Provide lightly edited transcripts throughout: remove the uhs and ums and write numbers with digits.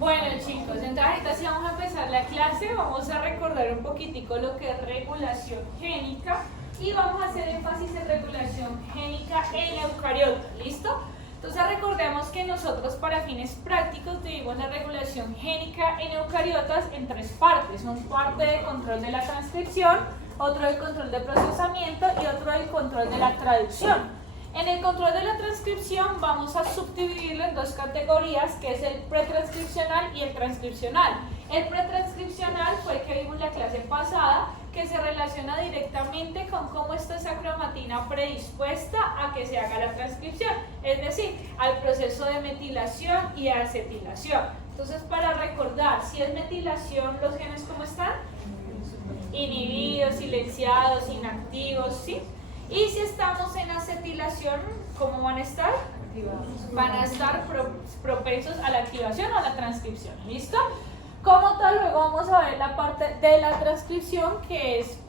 Bueno chicos, entonces ahorita sí vamos a empezar la clase, vamos a recordar un poquitico lo que es regulación génica y vamos a hacer énfasis en regulación génica en eucariotas, ¿listo? Entonces recordemos que nosotros para fines prácticos dividimos la regulación génica en eucariotas en tres partes, un parte de control de la transcripción, otro del control de procesamiento y otro del control de la traducción. En el control de la transcripción vamos a subdividirlo en dos categorías, que es el pretranscripcional y el transcripcional. El pretranscripcional fue el que vimos en la clase pasada, que se relaciona directamente con cómo está esa cromatina predispuesta a que se haga la transcripción, es decir, al proceso de metilación y acetilación. Entonces, para recordar, si es metilación, ¿los genes cómo están? Inhibidos, silenciados, inactivos, ¿sí? Y si estamos en acetilación, ¿cómo van a estar? Van a estar propensos a la activación o a la transcripción, ¿listo? Como tal, luego vamos a ver la parte de la transcripción, que es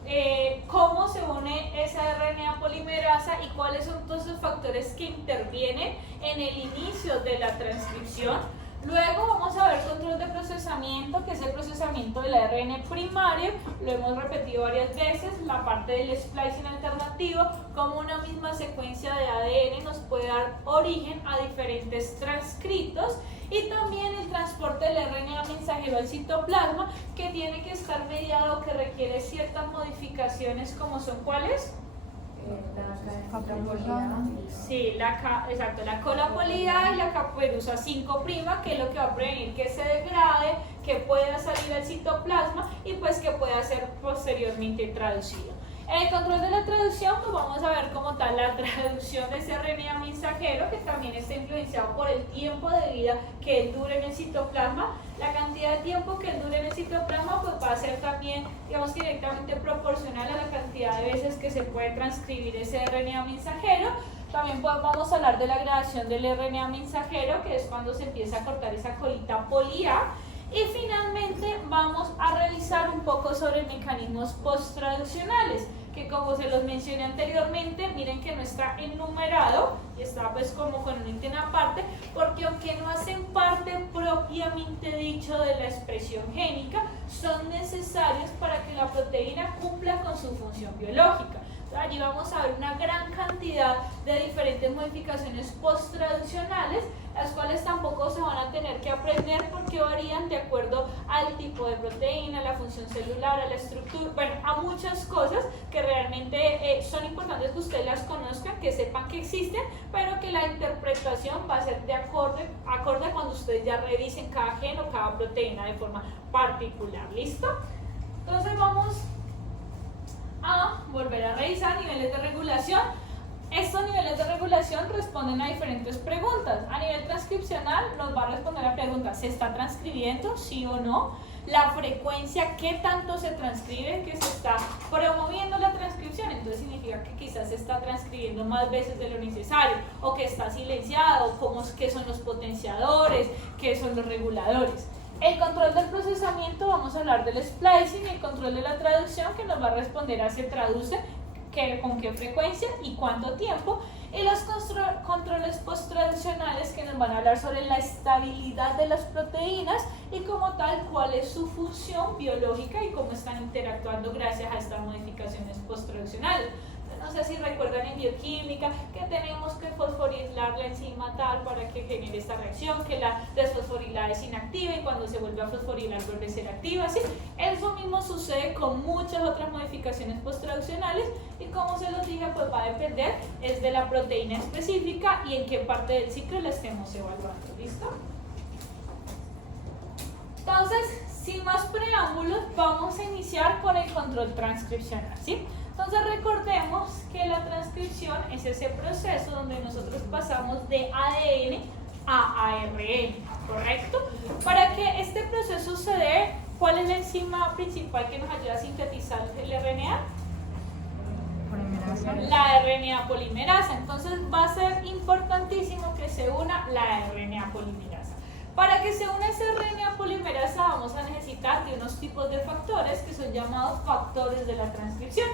cómo se une esa RNA polimerasa y cuáles son todos esos factores que intervienen en el inicio de la transcripción. Luego vamos a ver control de procesamiento, que es el procesamiento del ARN primario, lo hemos repetido varias veces, la parte del splicing alternativo, como una misma secuencia de ADN nos puede dar origen a diferentes transcritos, y también el transporte del RNA mensajero al citoplasma, que tiene que estar mediado, que requiere ciertas modificaciones, como son ¿cuáles? Sí, exacto, la colapolidad y la caperuza 5', que es lo que va a prevenir que se degrade, que pueda salir al citoplasma y pues que pueda ser posteriormente traducido. En el control de la traducción, pues vamos a ver como tal la traducción de ese RNA mensajero, que también está influenciado por el tiempo de vida que él dure en el citoplasma. La cantidad de tiempo que él dure en el citoplasma pues va a ser también, digamos, directamente proporcional a la cantidad de veces que se puede transcribir ese RNA mensajero. También vamos a hablar de la gradación del RNA mensajero, que es cuando se empieza a cortar esa colita poli-A. Y finalmente vamos a revisar un poco sobre mecanismos posttraduccionales, que como se los mencioné anteriormente, miren que no está enumerado y está pues como con un ítem aparte, porque aunque no hacen parte propiamente dicho de la expresión génica, son necesarios para que la proteína cumpla con su función biológica. Allí vamos a ver una gran cantidad de diferentes modificaciones posttraduccionales, las cuales tampoco se van a tener que aprender porque varían de acuerdo al tipo de proteína, la función celular, a la estructura, bueno, a muchas cosas que realmente son importantes que ustedes las conozcan, que sepan que existen, pero que la interpretación va a ser de acorde cuando ustedes ya revisen cada gen o cada proteína de forma particular. ¿Listo? Entonces vamos a volver a revisar niveles de regulación. Estos niveles de regulación responden a diferentes preguntas. A nivel transcripcional nos va a responder la pregunta: ¿se está transcribiendo? ¿Sí o no? La frecuencia, ¿qué tanto se transcribe? Que se está promoviendo la transcripción, entonces significa que quizás se está transcribiendo más veces de lo necesario, o que está silenciado, qué son los potenciadores, qué son los reguladores. El control del procesamiento, vamos a hablar del splicing, y el control de la traducción, que nos va a responder a se traduce, con qué frecuencia y cuánto tiempo. Y los controles posttraduccionales, que nos van a hablar sobre la estabilidad de las proteínas y como tal cuál es su función biológica y cómo están interactuando gracias a estas modificaciones posttraduccionales. No sé si recuerdan en bioquímica que tenemos que fosforilar la enzima tal para que genere esta reacción, que la desfosforilada es inactiva y cuando se vuelve a fosforilar vuelve a ser activa, ¿sí? Eso mismo sucede con muchas otras modificaciones posttraduccionales y como se los dije, pues va a depender es de la proteína específica y en qué parte del ciclo la estemos evaluando. ¿Listo? Entonces, sin más preámbulos, vamos a iniciar con el control transcripcional, ¿sí? Entonces recordemos que la transcripción es ese proceso donde nosotros pasamos de ADN a ARN, ¿correcto? Para que este proceso se dé, ¿cuál es la enzima principal que nos ayuda a sintetizar el RNA? La RNA polimerasa. Entonces va a ser importantísimo que se una la RNA polimerasa. Para que se una esa RNA polimerasa vamos a necesitar de unos tipos de factores que son llamados factores de la transcripción.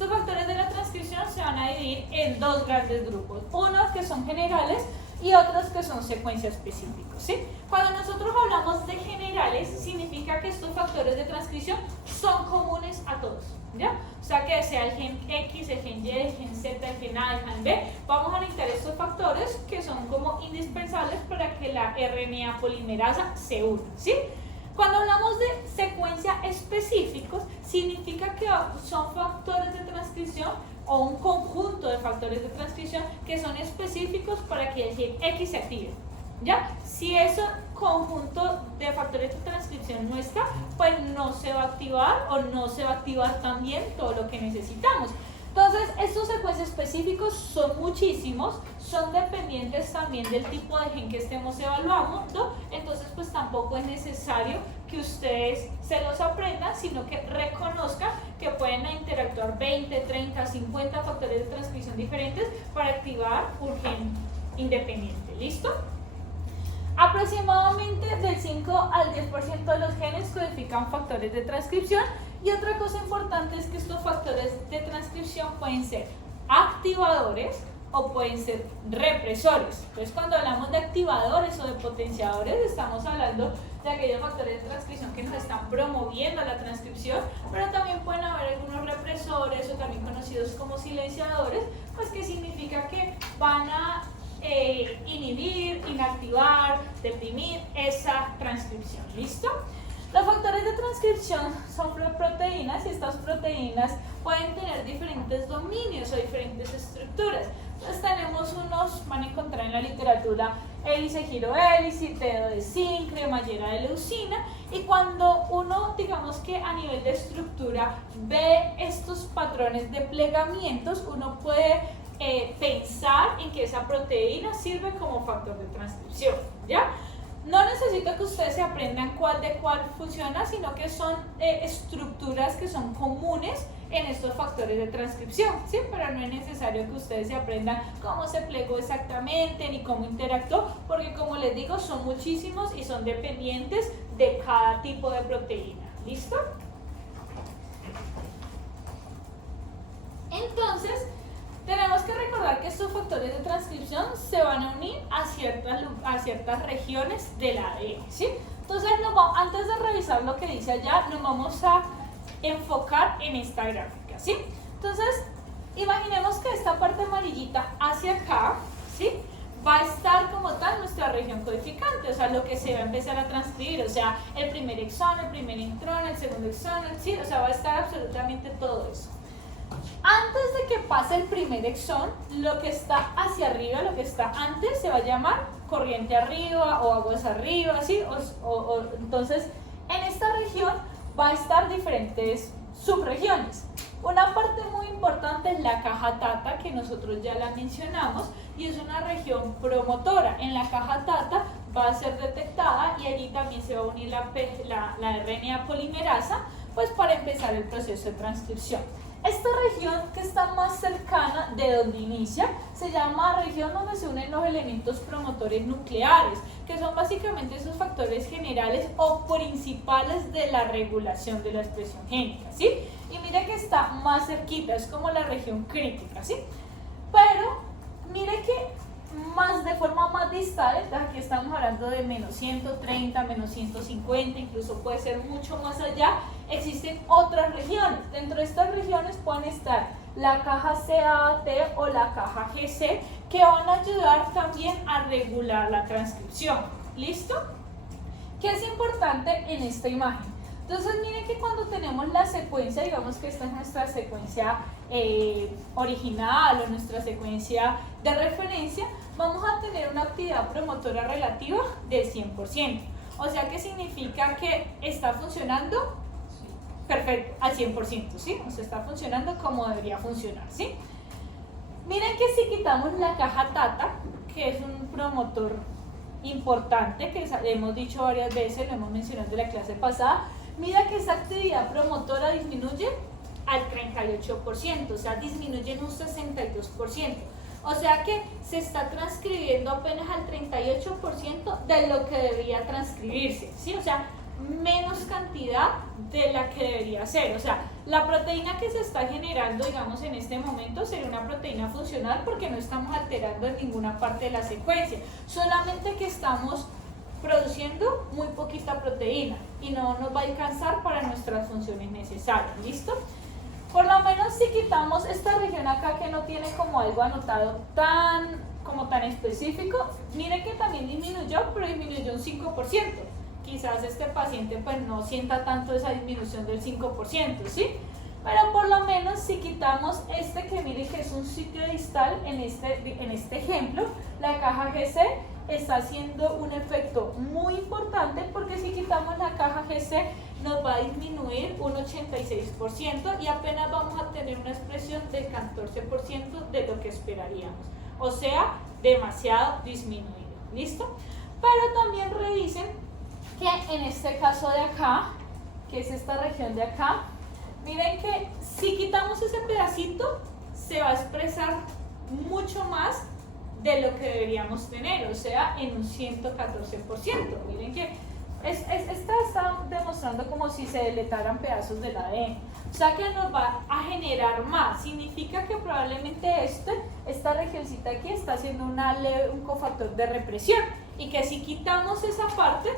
Estos factores de la transcripción se van a dividir en dos grandes grupos. Unos que son generales, y otros que son secuencia específicos, ¿sí? Cuando nosotros hablamos de generales, significa que estos factores de transcripción son comunes a todos, ¿ya? O sea, que sea el gen X, el gen Y, el gen Z, el gen A, el gen B, vamos a necesitar estos factores que son como indispensables para que la RNA polimerasa se una, ¿sí? Cuando hablamos de secuencia específicos, significa que son factores de transcripción o un conjunto de factores de transcripción que son específicos para que el gen X se active, ¿ya? Si ese conjunto de factores de transcripción no está, pues no se va a activar o no se va a activar también todo lo que necesitamos. Entonces, estos secuencias específicos son muchísimos, son dependientes también del tipo de gen que estemos evaluando, entonces pues tampoco es necesario que ustedes se los aprendan, sino que reconozcan que pueden interactuar 20, 30, 50 factores de transcripción diferentes para activar un gen independiente. ¿Listo? Aproximadamente del 5 al 10% de los genes codifican factores de transcripción. Y otra cosa importante es que estos factores de transcripción pueden ser activadores o pueden ser represores. Entonces, cuando hablamos de activadores o de potenciadores, estamos hablando de aquellos factores de transcripción que nos están promoviendo la transcripción, pero también pueden haber algunos represores o también conocidos como silenciadores, pues que significa que van a inhibir, inactivar, deprimir esa transcripción. ¿Listo? Los factores de transcripción son proteínas y estas proteínas pueden tener diferentes dominios o diferentes estructuras. Entonces tenemos unos, van a encontrar en la literatura hélice, girohélice, dedo de zinc, cremallera de leucina, y cuando uno, digamos que a nivel de estructura, ve estos patrones de plegamientos, uno puede pensar en que esa proteína sirve como factor de transcripción, ¿ya? No necesito que ustedes se aprendan cuál de cuál funciona, sino que son estructuras que son comunes en estos factores de transcripción, ¿sí? Pero no es necesario que ustedes se aprendan cómo se plegó exactamente ni cómo interactuó, porque como les digo, son muchísimos y son dependientes de cada tipo de proteína. ¿Listo? Entonces, tenemos que recordar que estos factores de transcripción se van a unir a ciertas regiones del ADN, ¿sí? Entonces, antes de revisar lo que dice allá, nos vamos a enfocar en esta gráfica, ¿sí? Entonces, imaginemos que esta parte amarillita hacia acá, ¿sí? Va a estar como tal nuestra región codificante, o sea, lo que se va a empezar a transcribir, o sea, el primer exón, el primer intrón, el segundo exón, ¿sí? O sea, va a estar absolutamente todo eso. Antes de que pase el primer exón, lo que está hacia arriba, lo que está antes, se va a llamar corriente arriba o aguas arriba, ¿sí? Entonces, en esta región va a estar diferentes subregiones. Una parte muy importante es la caja tata, que nosotros ya la mencionamos, y es una región promotora. En la caja tata va a ser detectada y allí también se va a unir la RNA polimerasa, pues para empezar el proceso de transcripción. Esta región que está más cercana de donde inicia se llama región donde se unen los elementos promotores nucleares, que son básicamente esos factores generales o principales de la regulación de la expresión génica, ¿sí? Y mire que está más cerquita, es como la región crítica, ¿sí? Pero mire que de forma más distal, aquí estamos hablando de menos 130, menos 150, incluso puede ser mucho más allá, existen otras regiones. Dentro de estas regiones pueden estar la caja CAT o la caja GC, que van a ayudar también a regular la transcripción. ¿Listo? ¿Qué es importante en esta imagen? Entonces miren que cuando tenemos la secuencia, digamos que esta es nuestra secuencia original o nuestra secuencia de referencia, vamos a tener una actividad promotora relativa del 100%. O sea que significa que está funcionando perfecto, al 100%, ¿sí? O sea, está funcionando como debería funcionar, ¿sí? Miren que si quitamos la caja tata, que es un promotor importante, que hemos dicho varias veces, lo hemos mencionado en la clase pasada, mira que esa actividad promotora disminuye al 38%, o sea, disminuye en un 62%. O sea que se está transcribiendo apenas al 38% de lo que debía transcribirse, ¿sí? O sea, menos cantidad de la que debería ser. O sea, la proteína que se está generando, digamos, en este momento sería una proteína funcional porque no estamos alterando en ninguna parte de la secuencia, solamente que estamos produciendo muy poquita proteína y no nos va a alcanzar para nuestras funciones necesarias. ¿Listo? Por lo menos si quitamos esta región acá que no tiene como algo anotado tan específico, miren que también disminuyó, pero disminuyó un 5%. Quizás este paciente pues no sienta tanto esa disminución del 5%, ¿sí? Pero por lo menos si quitamos este que miren que es un sitio distal, en este ejemplo, la caja GC está haciendo un efecto muy importante porque si quitamos la caja GC nos va a disminuir un 86% y apenas vamos a tener una expresión del 14% de lo que esperaríamos. O sea, demasiado disminuido. ¿Listo? Pero también revisen que en este caso de acá, que es esta región de acá, miren que si quitamos ese pedacito, se va a expresar mucho más de lo que deberíamos tener, o sea, en un 114%. Miren que esta está demostrando como si se deletaran pedazos del ADN. O sea que nos va a generar más. Significa que probablemente esta regioncita aquí está haciendo un cofactor de represión y que si quitamos esa parte,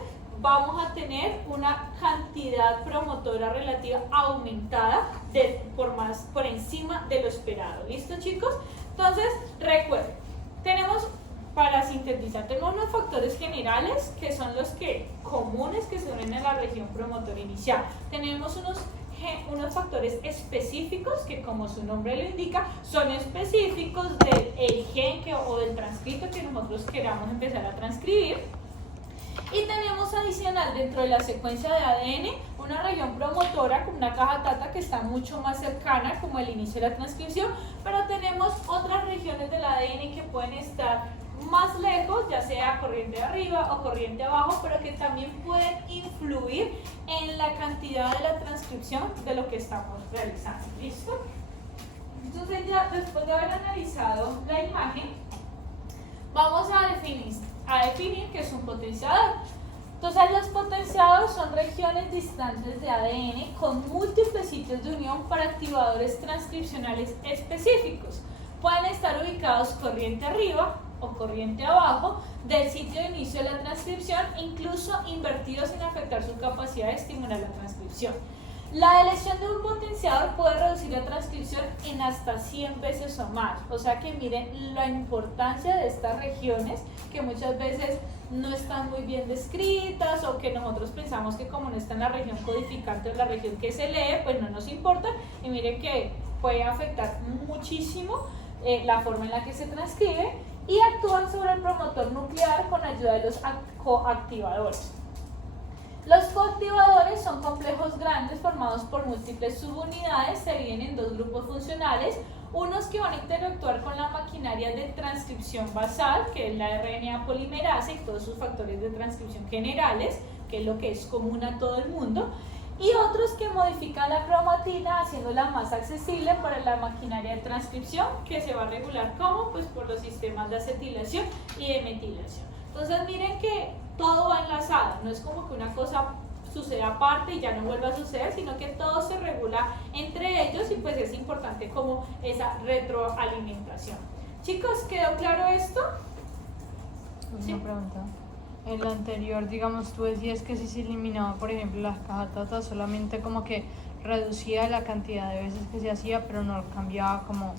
vamos a tener una cantidad promotora relativa aumentada por encima de lo esperado. ¿Listo, chicos? Entonces, recuerden, para sintetizar, tenemos unos factores generales que son los comunes que se unen a la región promotora inicial. Tenemos unos factores específicos que, como su nombre lo indica, son específicos del gen o del transcrito que nosotros queramos empezar a transcribir. Y tenemos adicional dentro de la secuencia de ADN una región promotora con una caja TATA que está mucho más cercana como el inicio de la transcripción, pero tenemos otras regiones del ADN que pueden estar más lejos, ya sea corriente de arriba o corriente abajo, pero que también pueden influir en la cantidad de la transcripción de lo que estamos realizando. ¿Listo? Entonces ya después de haber analizado la imagen, vamos a definir qué es un potenciador. Entonces los potenciadores son regiones distantes de ADN con múltiples sitios de unión para activadores transcripcionales específicos. Pueden estar ubicados corriente arriba o corriente abajo del sitio de inicio de la transcripción, incluso invertidos sin afectar su capacidad de estimular la transcripción. La deleción de un potenciador puede reducir la transcripción en hasta 100 veces o más. O sea que miren la importancia de estas regiones que muchas veces no están muy bien descritas o que nosotros pensamos que como no está en la región codificante o la región que se lee, pues no nos importa. Y miren que puede afectar muchísimo la forma en la que se transcribe y actúan sobre el promotor nuclear con ayuda de los coactivadores. Los coactivadores son complejos grandes formados por múltiples subunidades, se dividen en dos grupos funcionales, unos que van a interactuar con la maquinaria de transcripción basal, que es la RNA polimerasa y todos sus factores de transcripción generales, que es lo que es común a todo el mundo, y otros que modifican la cromatina haciéndola más accesible para la maquinaria de transcripción, que se va a regular como pues por los sistemas de acetilación y de metilación. Entonces miren que todo va enlazado, no es como que una cosa suceda aparte y ya no vuelva a suceder, sino que todo se regula entre ellos y pues es importante como esa retroalimentación. Chicos, ¿quedó claro esto? Una pregunta. En lo anterior, digamos, tú decías que si se eliminaba, por ejemplo, las cajas TATA, solamente como que reducía la cantidad de veces que se hacía, pero no cambiaba como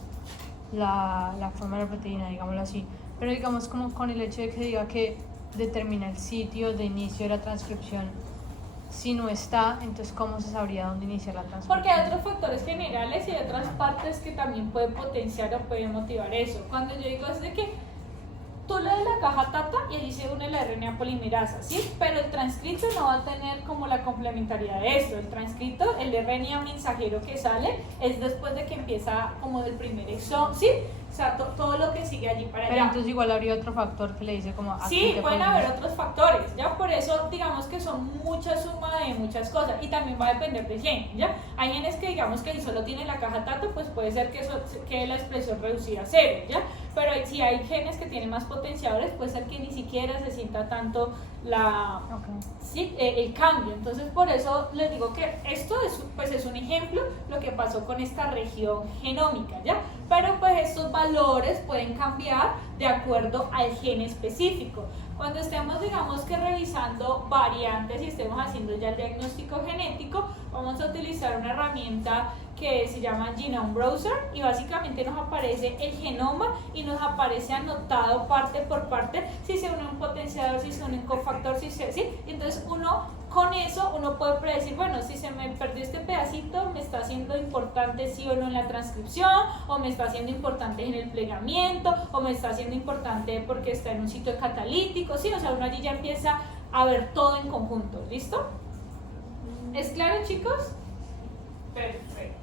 la forma de la proteína, digámoslo así. Pero digamos como con el hecho de que diga que determina el sitio de inicio de la transcripción, si no está, entonces ¿cómo se sabría dónde iniciar la transcripción? Porque hay otros factores generales y otras partes que también pueden potenciar o pueden motivar eso. Cuando yo digo es de que tú lees la caja TATA y allí se une la RNA polimerasa, ¿sí? Pero el transcrito no va a tener como la complementariedad de esto. El transcrito, el RNA mensajero que sale, es después de que empieza como del primer exón, ¿sí? O sea, todo lo que sigue allí para Pero allá. entonces igual habría otro factor que le dice como... aquí Sí, te pueden puedes- haber otros factores, ¿ya? Por eso digamos que son mucha suma de muchas cosas y también va a depender del gen, ¿ya? Hay genes que digamos que si solo tiene la caja tata, pues puede ser que eso quede la expresión reducida a cero, ¿ya? Pero si hay genes que tienen más potenciadores, puede ser que ni siquiera se sienta tanto sí, el cambio. Entonces por eso les digo que esto es un ejemplo lo que pasó con esta región genómica, ¿ya? Pero pues estos valores pueden cambiar de acuerdo al gen específico. Cuando estemos digamos que revisando variantes y estemos haciendo ya el diagnóstico genético, vamos a utilizar una herramienta que se llama Genome Browser y básicamente nos aparece el genoma y nos aparece anotado parte por parte si se une un potenciador, si se une un cofactor, ¿sí? Entonces con eso uno puede predecir, bueno, si se me perdió este pedacito, me está haciendo importante sí o no en la transcripción, o me está haciendo importante en el plegamiento, o me está haciendo importante porque está en un sitio catalítico, ¿sí? O sea, uno allí ya empieza a ver todo en conjunto, ¿listo? ¿Es claro, chicos? Perfecto.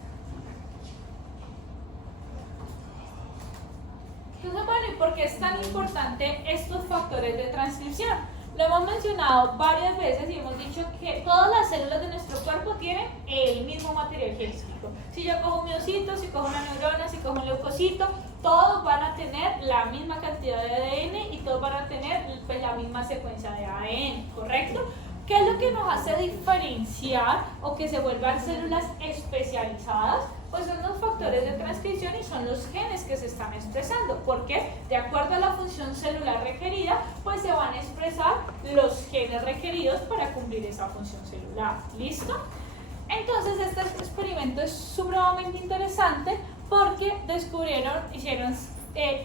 Entonces, bueno, ¿y por qué es tan importante estos factores de transcripción? Lo hemos mencionado varias veces y hemos dicho que todas las células de nuestro cuerpo tienen el mismo material genético. Si yo cojo un miocito, si cojo una neurona, si cojo un leucocito, todos van a tener la misma cantidad de ADN y todos van a tener pues, la misma secuencia de ADN, ¿correcto? ¿Qué es lo que nos hace diferenciar o que se vuelvan células especializadas? Pues son los factores de transcripción y son los genes que se están expresando, porque de acuerdo a la función celular requerida, pues se van a expresar los genes requeridos para cumplir esa función celular. ¿Listo? Entonces este experimento es supremamente interesante porque hicieron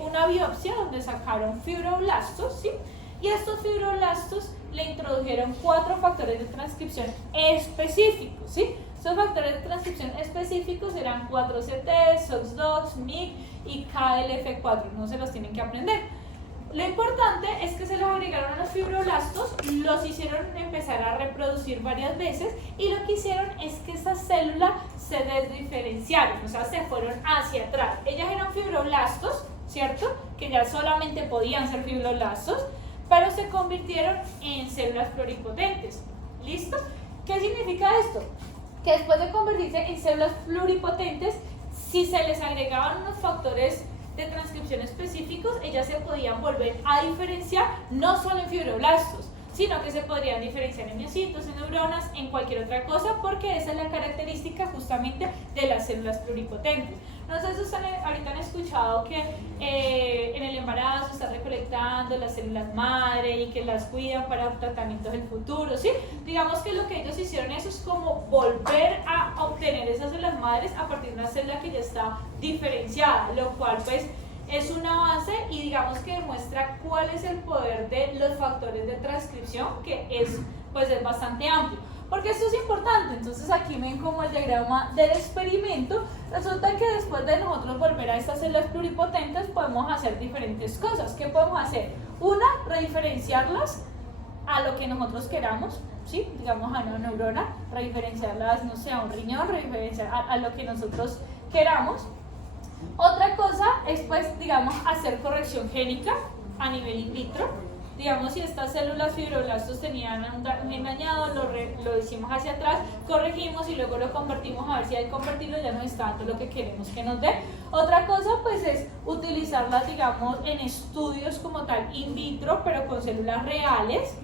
una biopsia donde sacaron fibroblastos, ¿sí? Y estos fibroblastos le introdujeron 4 factores de transcripción específicos, ¿sí? Estos factores de transcripción específicos eran 4CT, SOX2, MYC y KLF4, no se los tienen que aprender. Lo importante es que se los agregaron a los fibroblastos, los hicieron empezar a reproducir varias veces y lo que hicieron es que esas células se desdiferenciaron, o sea, se fueron hacia atrás. Ellas eran fibroblastos, ¿cierto? Que ya solamente podían ser fibroblastos, pero se convirtieron en células pluripotentes. ¿Listo? ¿Qué significa esto? Que después de convertirse en células pluripotentes, si se les agregaban unos factores de transcripción específicos, ellas se podían volver a diferenciar no solo en fibroblastos, sino que se podrían diferenciar en miocitos, en neuronas, en cualquier otra cosa, porque esa es la característica justamente de las células pluripotentes. No sé si ustedes ahorita han escuchado que en el embarazo están recolectando las células madre y que las cuidan para tratamientos del futuro, ¿sí? Digamos que lo que ellos hicieron eso es como volver a obtener esas células madres a partir de una célula que ya está diferenciada, lo cual pues es una base y digamos que demuestra cuál es el poder de los factores de transcripción, que es bastante amplio. Porque esto es importante, entonces aquí ven como el diagrama del experimento. Resulta que después de nosotros volver a estas células pluripotentes podemos hacer diferentes cosas. ¿Qué podemos hacer? Una, rediferenciarlas a lo que nosotros queramos, ¿sí? Digamos a una neurona, rediferenciarlas, no sé, a un riñón, rediferenciar a lo que nosotros queramos. Otra cosa es pues, digamos, hacer corrección génica a nivel in vitro. Digamos, si estas células fibroblastos tenían un gen dañado, lo hicimos hacia atrás, corregimos y luego lo convertimos a ver si al convertirlo ya nos está dando lo que queremos que nos dé. Otra cosa pues es utilizarlas, digamos, en estudios como tal in vitro, pero con células reales,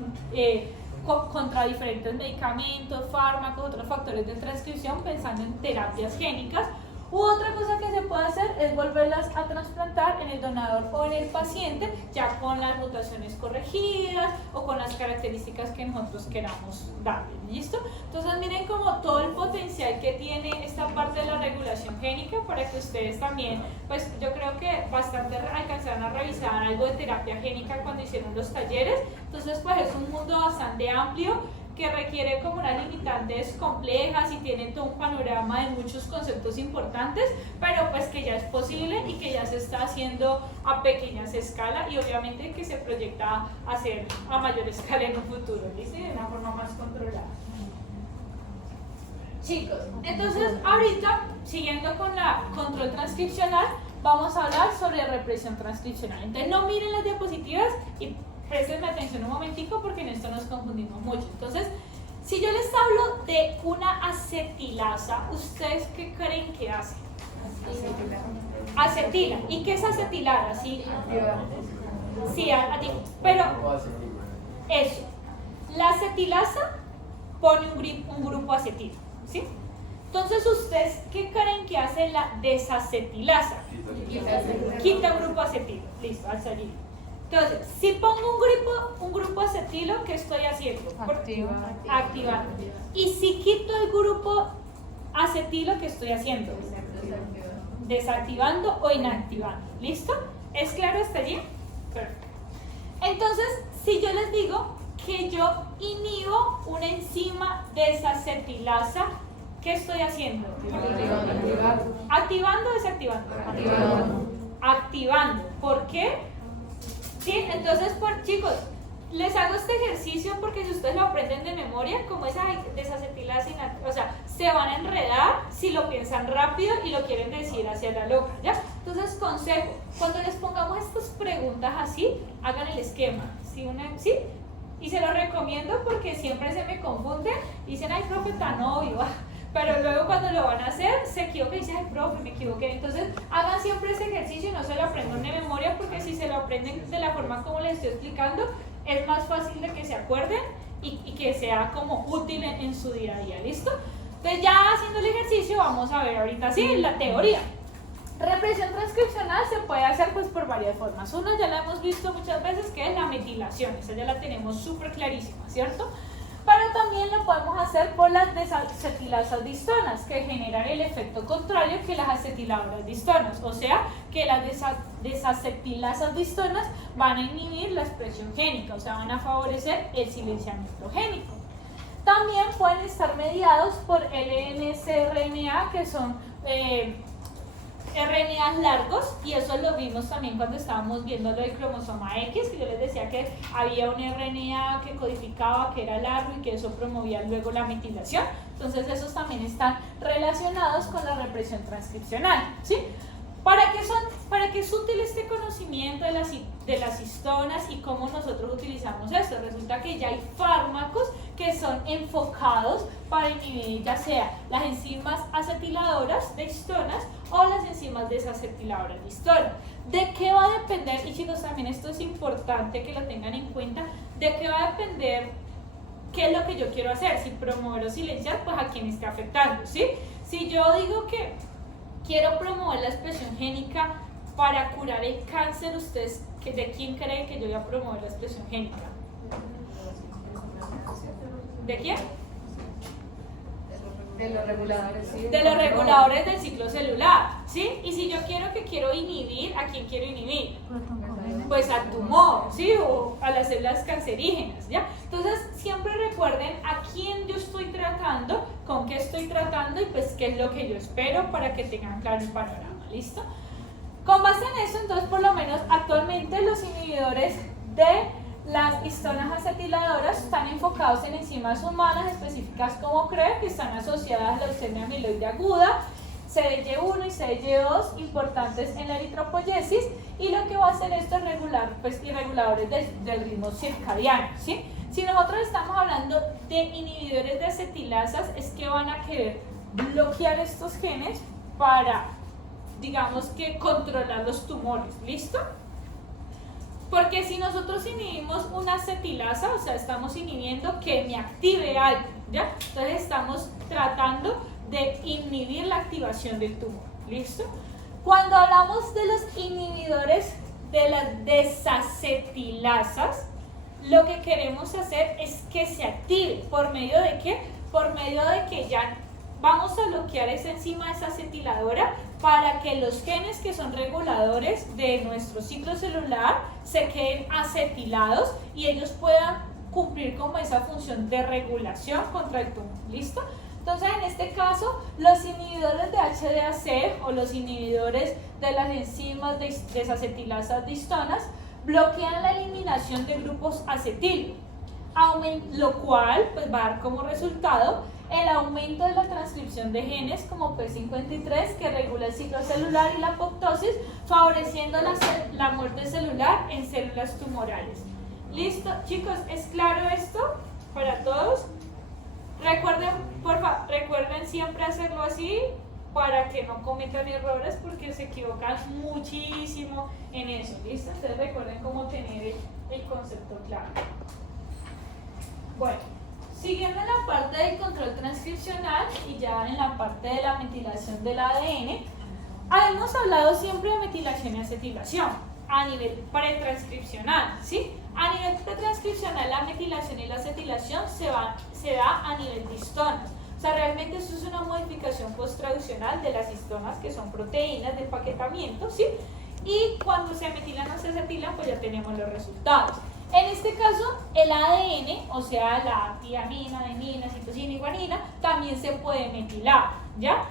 contra diferentes medicamentos, fármacos, otros factores de transcripción, pensando en terapias génicas. U otra cosa que se puede hacer es volverlas a trasplantar en el donador o en el paciente, ya con las mutaciones corregidas o con las características que nosotros queramos darle. ¿Listo? Entonces miren como todo el potencial que tiene esta parte de la regulación génica para que ustedes también, pues yo creo que bastante alcanzaron a revisar algo de terapia génica cuando hicieron los talleres. Entonces pues es un mundo bastante amplio que requiere como unas limitantes complejas y tiene todo un panorama de muchos conceptos importantes, pero pues que ya es posible y que ya se está haciendo a pequeñas escalas y obviamente que se proyecta a hacer a mayor escala en un futuro, ¿listo? Y de una forma más controlada. Chicos, entonces ahorita, siguiendo con la control transcripcional, vamos a hablar sobre represión transcripcional. Entonces no miren las diapositivas y presten atención un momentico porque en esto nos confundimos mucho. Entonces, si yo les hablo de una acetilasa, ¿ustedes qué creen que hace? Acetila. ¿Y qué es acetilar? Así. Sí, a ti. Pero eso. La acetilasa pone un grupo acetilo, ¿sí? Entonces, ¿ustedes qué creen que hace la desacetilasa? Quita un grupo acetilo. Listo, al salir. Entonces, si pongo un grupo acetilo, ¿qué estoy haciendo? Activando. Y si quito el grupo acetilo, ¿qué estoy haciendo? Desactivando o inactivando. ¿Listo? ¿Es claro hasta allí? Perfecto. Entonces, si yo les digo que yo inhibo una enzima desacetilasa, ¿qué estoy haciendo? ¿Activando o desactivando? Activando. ¿Por qué? Sí, entonces, chicos, les hago este ejercicio porque si ustedes lo aprenden de memoria, como esa desacetilasa, o sea, se van a enredar si lo piensan rápido y lo quieren decir hacia la loca, ¿ya? Entonces, consejo, cuando les pongamos estas preguntas así, hagan el esquema, ¿sí? ¿Sí? Y se lo recomiendo porque siempre se me confunden y dicen, ay, profe, tan obvio, pero luego cuando lo van a hacer, se equivocan y dicen, ay, profe, me equivoqué. Entonces, hagan siempre ese ejercicio y no se lo aprendan de memoria porque si se lo aprenden de la forma como les estoy explicando, es más fácil de que se acuerden y que sea como útil en su día a día, ¿listo? Entonces, ya haciendo el ejercicio, vamos a ver ahorita sí la teoría. Represión transcripcional se puede hacer pues por varias formas. Una ya la hemos visto muchas veces, que es la metilación. Esa ya la tenemos súper clarísima, ¿cierto? Pero también lo podemos hacer por las desacetilasas de histonas, que generan el efecto contrario que las acetiladoras de histonas. O sea, que las desacetilasas de histonas van a inhibir la expresión génica, o sea, van a favorecer el silenciamiento génico. También pueden estar mediados por LNCRNA, que son RNAs largos, y eso lo vimos también cuando estábamos viendo lo del cromosoma X, que yo les decía que había un RNA que codificaba, que era largo y que eso promovía luego la metilación. Entonces esos también están relacionados con la represión transcripcional, ¿sí? ¿Para qué es útil este conocimiento de las histonas y cómo nosotros utilizamos esto? Resulta que ya hay fármacos que son enfocados para inhibir ya sea las enzimas acetiladoras de histonas o las enzimas desacetiladoras de histonas. ¿De qué va a depender? Y chicos, también esto es importante que lo tengan en cuenta. ¿De qué va a depender qué es lo que yo quiero hacer? Si promover o silenciar, pues a quién está afectando, ¿sí? Si yo digo que quiero promover la expresión génica para curar el cáncer, ¿ustedes de quién creen que yo voy a promover la expresión génica? ¿De quién? De los reguladores, sí. De los reguladores del ciclo celular, ¿sí? Y si yo quiero inhibir, ¿a quién quiero inhibir? Pues al tumor, ¿sí? O a las células cancerígenas, ¿ya? Entonces, siempre recuerden a quién yo estoy tratando, con qué estoy tratando y pues qué es lo que yo espero para que tengan claro el panorama, ¿listo? Con base en eso, entonces, por lo menos actualmente los inhibidores de las histonas acetiladoras están enfocados en enzimas humanas específicas como CRE, que están asociadas a la leucemia amiloide aguda, CDY1 y CDY2, importantes en la eritropoyesis, y lo que va a hacer esto es regular pues, irreguladores del ritmo circadiano, ¿sí? Si nosotros estamos hablando de inhibidores de acetilasas, es que van a querer bloquear estos genes para, digamos que, controlar los tumores, ¿listo? Porque si nosotros inhibimos una acetilasa, o sea, estamos inhibiendo que me active algo, ¿ya? Entonces estamos tratando de inhibir la activación del tumor, ¿listo? Cuando hablamos de los inhibidores de las desacetilasas, lo que queremos hacer es que se active. ¿Por medio de qué? Por medio de que ya vamos a bloquear esa enzima desacetiladora para que los genes que son reguladores de nuestro ciclo celular se queden acetilados y ellos puedan cumplir como esa función de regulación contra el tumor, ¿listo? Entonces, en este caso, los inhibidores de HDAC o los inhibidores de las enzimas desacetilasas de histonas bloquean la eliminación de grupos acetilo, lo cual pues, va a dar como resultado el aumento de la transcripción de genes como P53 que regula el ciclo celular y la apoptosis, favoreciendo la muerte celular en células tumorales. ¿Listo? Chicos, ¿es claro esto para todos? Recuerden, porfa, recuerden siempre hacerlo así para que no cometan errores porque se equivocan muchísimo en eso. ¿Listo? Entonces recuerden cómo tener el concepto claro. Bueno, siguiendo en la parte del control transcripcional y ya en la parte de la metilación del ADN, hemos hablado siempre de metilación y acetilación a nivel pretranscripcional, ¿sí? A nivel pretranscripcional, la metilación y la acetilación se da a nivel de histonas. O sea, realmente eso es una modificación posttraduccional de las histonas, que son proteínas de empaquetamiento, ¿sí? Y cuando se metilan o se acetilan, pues ya tenemos los resultados. En este caso, el ADN, o sea, la tiamina, adenina, citosina y guanina, también se puede metilar, ¿ya?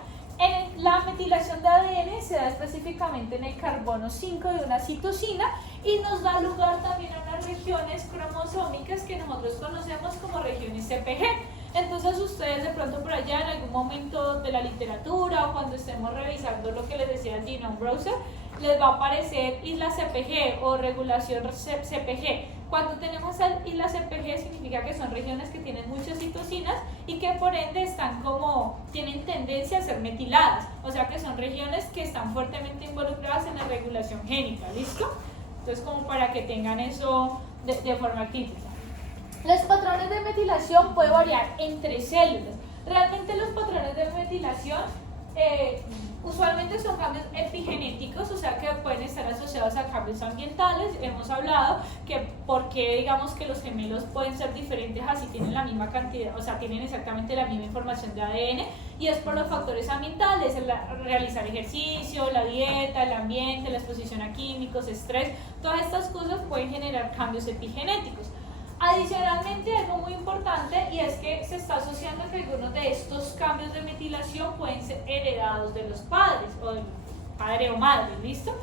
La metilación de ADN se da específicamente en el carbono 5 de una citosina y nos da lugar también a unas regiones cromosómicas que nosotros conocemos como regiones CPG. Entonces ustedes de pronto por allá en algún momento de la literatura o cuando estemos revisando lo que les decía el Genome Browser, les va a aparecer isla CPG o regulación CPG. Cuando tenemos isla CPG significa que son regiones que tienen muchas citosinas y que por ende tienen tendencia a ser metiladas, o sea que son regiones que están fuertemente involucradas en la regulación génica, ¿listo? Entonces como para que tengan eso de forma crítica. Los patrones de metilación pueden variar entre células. Realmente los patrones de metilación usualmente son cambios epigenéticos, o sea que pueden estar asociados a cambios ambientales. Hemos hablado que por qué digamos que los gemelos pueden ser diferentes así tienen la misma cantidad, o sea tienen exactamente la misma información de ADN, y es por los factores ambientales, realizar ejercicio, la dieta, el ambiente, la exposición a químicos, estrés, todas estas cosas pueden generar cambios epigenéticos. Adicionalmente, algo muy importante y es que se está asociando que algunos de estos cambios de metilación pueden ser heredados de los padres o del padre o madre, ¿listo?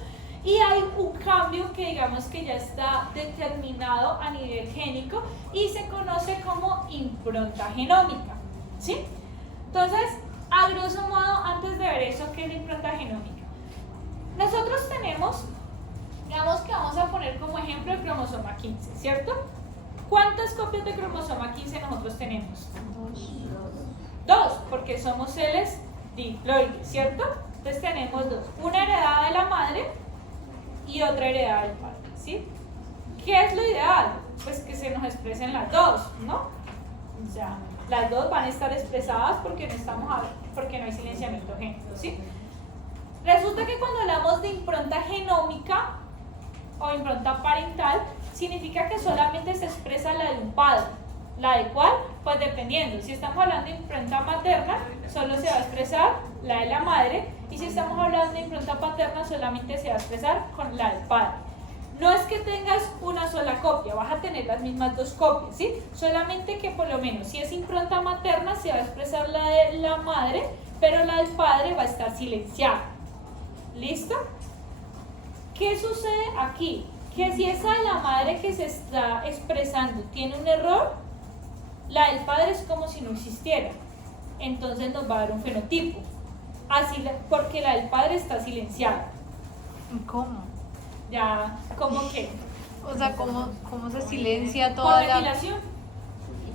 Y hay un cambio que digamos que ya está determinado a nivel génico y se conoce como impronta genómica, ¿sí? Entonces, a grosso modo, antes de ver eso, ¿qué es la impronta genómica? Nosotros tenemos, digamos que vamos a poner como ejemplo el cromosoma 15, ¿cierto? ¿Cuántas copias de cromosoma 15 nosotros tenemos? Dos, porque somos seres diploides, ¿cierto? Entonces tenemos dos, una heredada de la madre y otra heredada del padre, ¿sí? ¿Qué es lo ideal? Pues que se nos expresen las dos, ¿no? O sea, las dos van a estar expresadas porque no hay silenciamiento génico, ¿sí? Resulta que cuando hablamos de impronta genómica o impronta parental, significa que solamente se expresa la de un padre. ¿La de cuál? Pues dependiendo. Si estamos hablando de impronta materna, solo se va a expresar la de la madre, y si estamos hablando de impronta paterna, solamente se va a expresar con la del padre. No es que tengas una sola copia, vas a tener las mismas dos copias, ¿sí? Solamente que por lo menos si es impronta materna se va a expresar la de la madre, pero la del padre va a estar silenciada. ¿Listo? ¿Qué sucede aquí? Que si esa de la madre que se está expresando tiene un error, la del padre es como si no existiera. Entonces nos va a dar un fenotipo. Así, porque la del padre está silenciada. ¿Cómo? Ya, ¿cómo qué? O sea, ¿cómo se silencia Por toda la... metilación.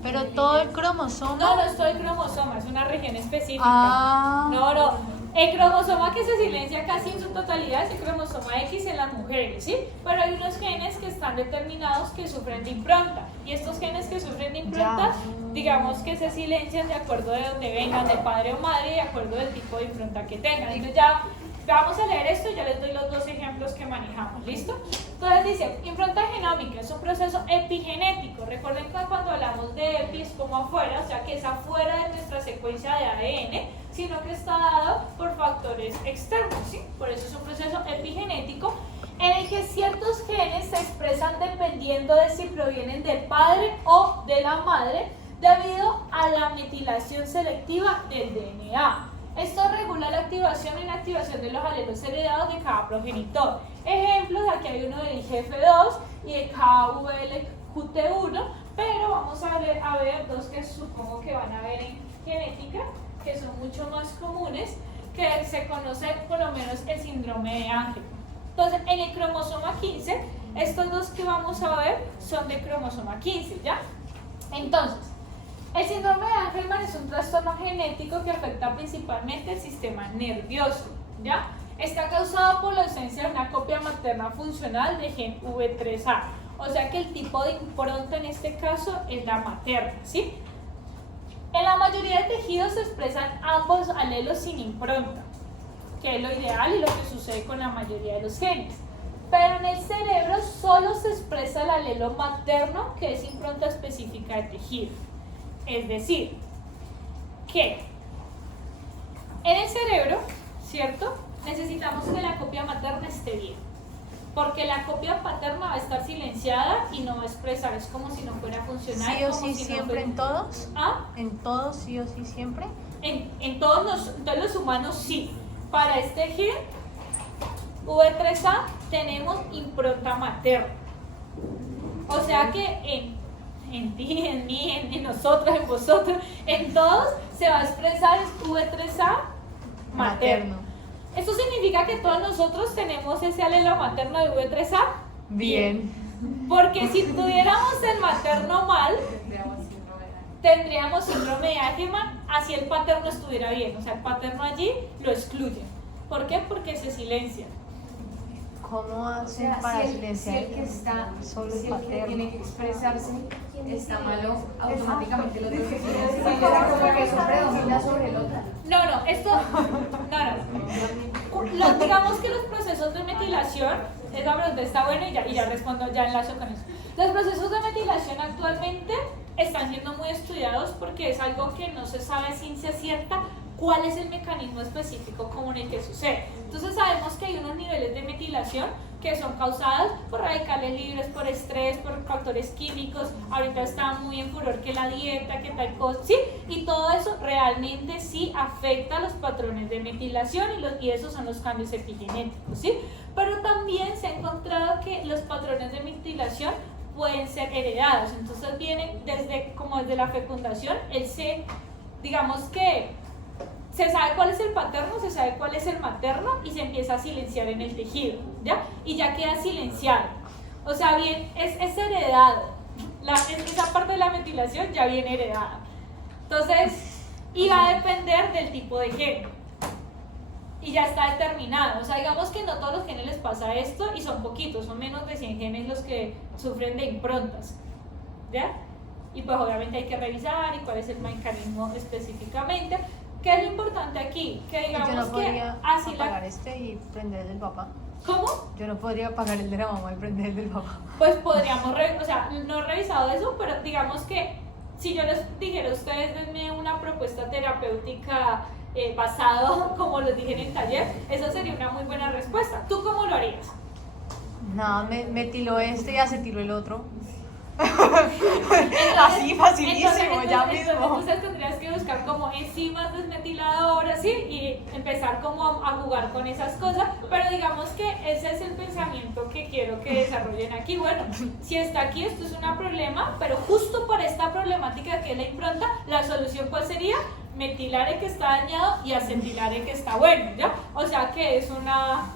Pero todo el cromosoma... No es todo el cromosoma, es una región específica. Ah. No. El cromosoma que se silencia casi en su totalidad es el cromosoma X en las mujeres, ¿sí? Pero hay unos genes que están determinados que sufren de impronta. Y estos genes que sufren de impronta, digamos que se silencian de acuerdo de donde vengan, de padre o madre, de acuerdo del tipo de impronta que tengan. Entonces ya vamos a leer esto y ya les doy los dos ejemplos que manejamos, ¿listo? Entonces dice, impronta genómica es un proceso epigenético. Recuerden que cuando hablamos de epi es como afuera, o sea que es afuera de nuestra secuencia de ADN, sino que está dado por factores externos, ¿sí? Por eso es un proceso epigenético en el que ciertos genes se expresan dependiendo de si provienen del padre o de la madre debido a la metilación selectiva del DNA. Esto regula la activación y inactivación de los alelos heredados de cada progenitor. Ejemplos, aquí hay uno del IGF2 y de KVLQT1, pero vamos a ver dos que supongo que van a ver genética que son mucho más comunes, que se conoce por lo menos el síndrome de Angelman. Entonces, en el cromosoma 15, estos dos que vamos a ver son de cromosoma 15, ¿ya? Entonces, el síndrome de Angelman es un trastorno genético que afecta principalmente el sistema nervioso, ¿ya? Está causado por la ausencia de una copia materna funcional de gen V3A, o sea que el tipo de impronta en este caso es la materna, ¿sí? En la mayoría de tejidos se expresan ambos alelos sin impronta, que es lo ideal y lo que sucede con la mayoría de los genes. Pero en el cerebro solo se expresa el alelo materno, que es impronta específica de tejido. Es decir, que en el cerebro, ¿cierto? Necesitamos que la copia materna esté bien, porque la copia paterna va a estar silenciada y no va a expresar, es como si no fuera funcional. ¿Sí o como sí si siempre no fuera... en todos? ¿Ah? ¿En todos sí o sí siempre? En todos los humanos sí. Para este gen V3A tenemos impronta materna. O sea que en ti, en mí, en nosotros, en vosotros, en todos se va a expresar V3A materno. ¿Esto significa que todos nosotros tenemos ese alelo materno de V3A? Bien. Porque si tuviéramos el materno mal, tendríamos síndrome de Angelman, así el paterno estuviera bien. O sea, el paterno allí lo excluye. ¿Por qué? Porque se silencia. ¿Cómo hacen para silenciar el que está, solo el si el que paterno? tiene que expresarse está malo, automáticamente el otro se silencia, como que eso predomina sobre el otro? No, esto, no. Digamos que los procesos de metilación, esa pregunta está buena y ya respondo, ya enlazo con eso. Los procesos de metilación actualmente están siendo muy estudiados porque es algo que no se sabe a ciencia cierta cuál es el mecanismo específico común en el que sucede. Entonces sabemos que hay unos niveles de metilación que son causados por radicales libres, por estrés, por factores químicos. Ahorita está muy en furor que la dieta, que tal cosa, ¿sí? Y todo eso realmente sí afecta a los patrones de metilación y esos son los cambios epigenéticos, ¿sí? Pero también se ha encontrado que los patrones de metilación pueden ser heredados. Entonces vienen desde la fecundación, digamos que se sabe cuál es el paterno, se sabe cuál es el materno y se empieza a silenciar en el tejido, ¿ya? Y ya queda silenciado. O sea, bien, es heredado. Esa parte de la metilación ya viene heredada. Entonces, y va a depender del tipo de gen. Y ya está determinado. O sea, digamos que no todos los genes les pasa esto y son poquitos, son menos de 100 genes los que sufren de improntas, ¿ya? Y pues obviamente hay que revisar y cuál es el mecanismo específicamente. ¿Qué es lo importante aquí? Que digamos yo no podría así apagar este y prender el del papá. ¿Cómo? Yo no podría apagar el de la mamá y prender el del papá. Pues podríamos, o sea, no he revisado eso, pero digamos que si yo les dijera a ustedes, denme una propuesta terapéutica basado, como les dije en el taller, esa sería una muy buena respuesta. ¿Tú cómo lo harías? Nada, me tiró este y ya se tiró el otro. Así facilísimo, ya mismo. Entonces tendrías que buscar como enzimas desmetiladoras, ¿sí? Y empezar como a jugar con esas cosas, pero digamos que ese es el pensamiento que quiero que desarrollen aquí. Bueno, si está aquí, esto es un problema, pero justo por esta problemática que es la impronta, la solución ¿cuál sería? Metilare que está dañado y acetilare que está bueno, ¿ya? O sea que es una...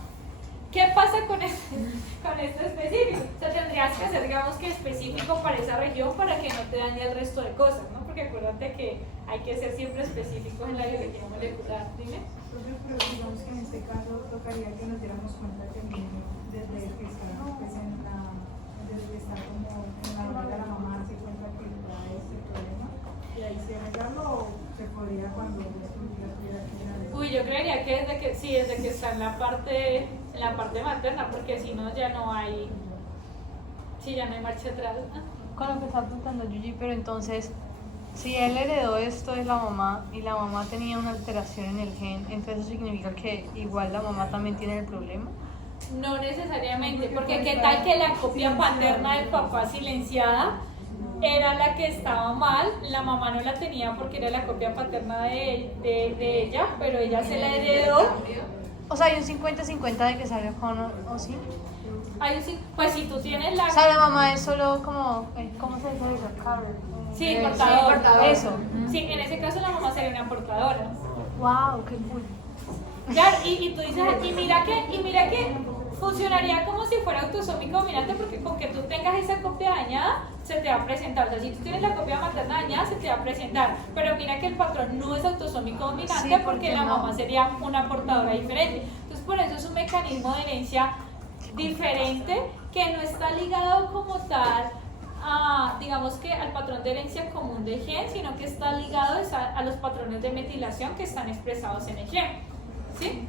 ¿Qué pasa con esto específico? O sea, tendrías que hacer, digamos que específico para esa región para que no te dañe el resto de cosas, ¿no? Porque acuérdate que hay que ser siempre específicos en la biología molecular. Dime. Pero digamos que en este caso tocaría que nos diéramos cuenta que el niño desde que está, pues desde que está como en la barriga de la mamá se cuenta que trae este problema y ahí se arreglarlo o se podría cuando estuviera aquí. Uy, yo creería que desde que está en la parte materna, porque si no ya no hay marcha atrás. Con lo que está apuntando Yuji, pero entonces, si él heredó esto de la mamá y la mamá tenía una alteración en el gen, entonces eso significa que igual la mamá también tiene el problema. No necesariamente, porque qué tal que la copia paterna del papá silenciada era la que estaba mal, la mamá no la tenía porque era la copia paterna de ella, pero ella se la heredó. O sea, hay un 50-50 de que salga con o sí. Hay sí, pues si tú tienes la... O sea, la mamá es solo como, ¿cómo se dice eso? Carrier. Sí, portador. Eso. Sí, en ese caso la mamá sería una portadora. Wow, qué cool. Claro, y tú dices, y mira que funcionaría como si fuera autosómico dominante, porque con que tú tengas esa copia dañada, se te va a presentar. O sea, si tú tienes la copia materna dañada, se te va a presentar. Pero mira que el patrón no es autosómico dominante, Sí, porque la no. mamá sería una portadora diferente. Entonces, por eso es un mecanismo de herencia diferente, que no está ligado como tal a, digamos que al patrón de herencia común del gen, sino que está ligado a los patrones de metilación que están expresados en el gen. ¿Sí?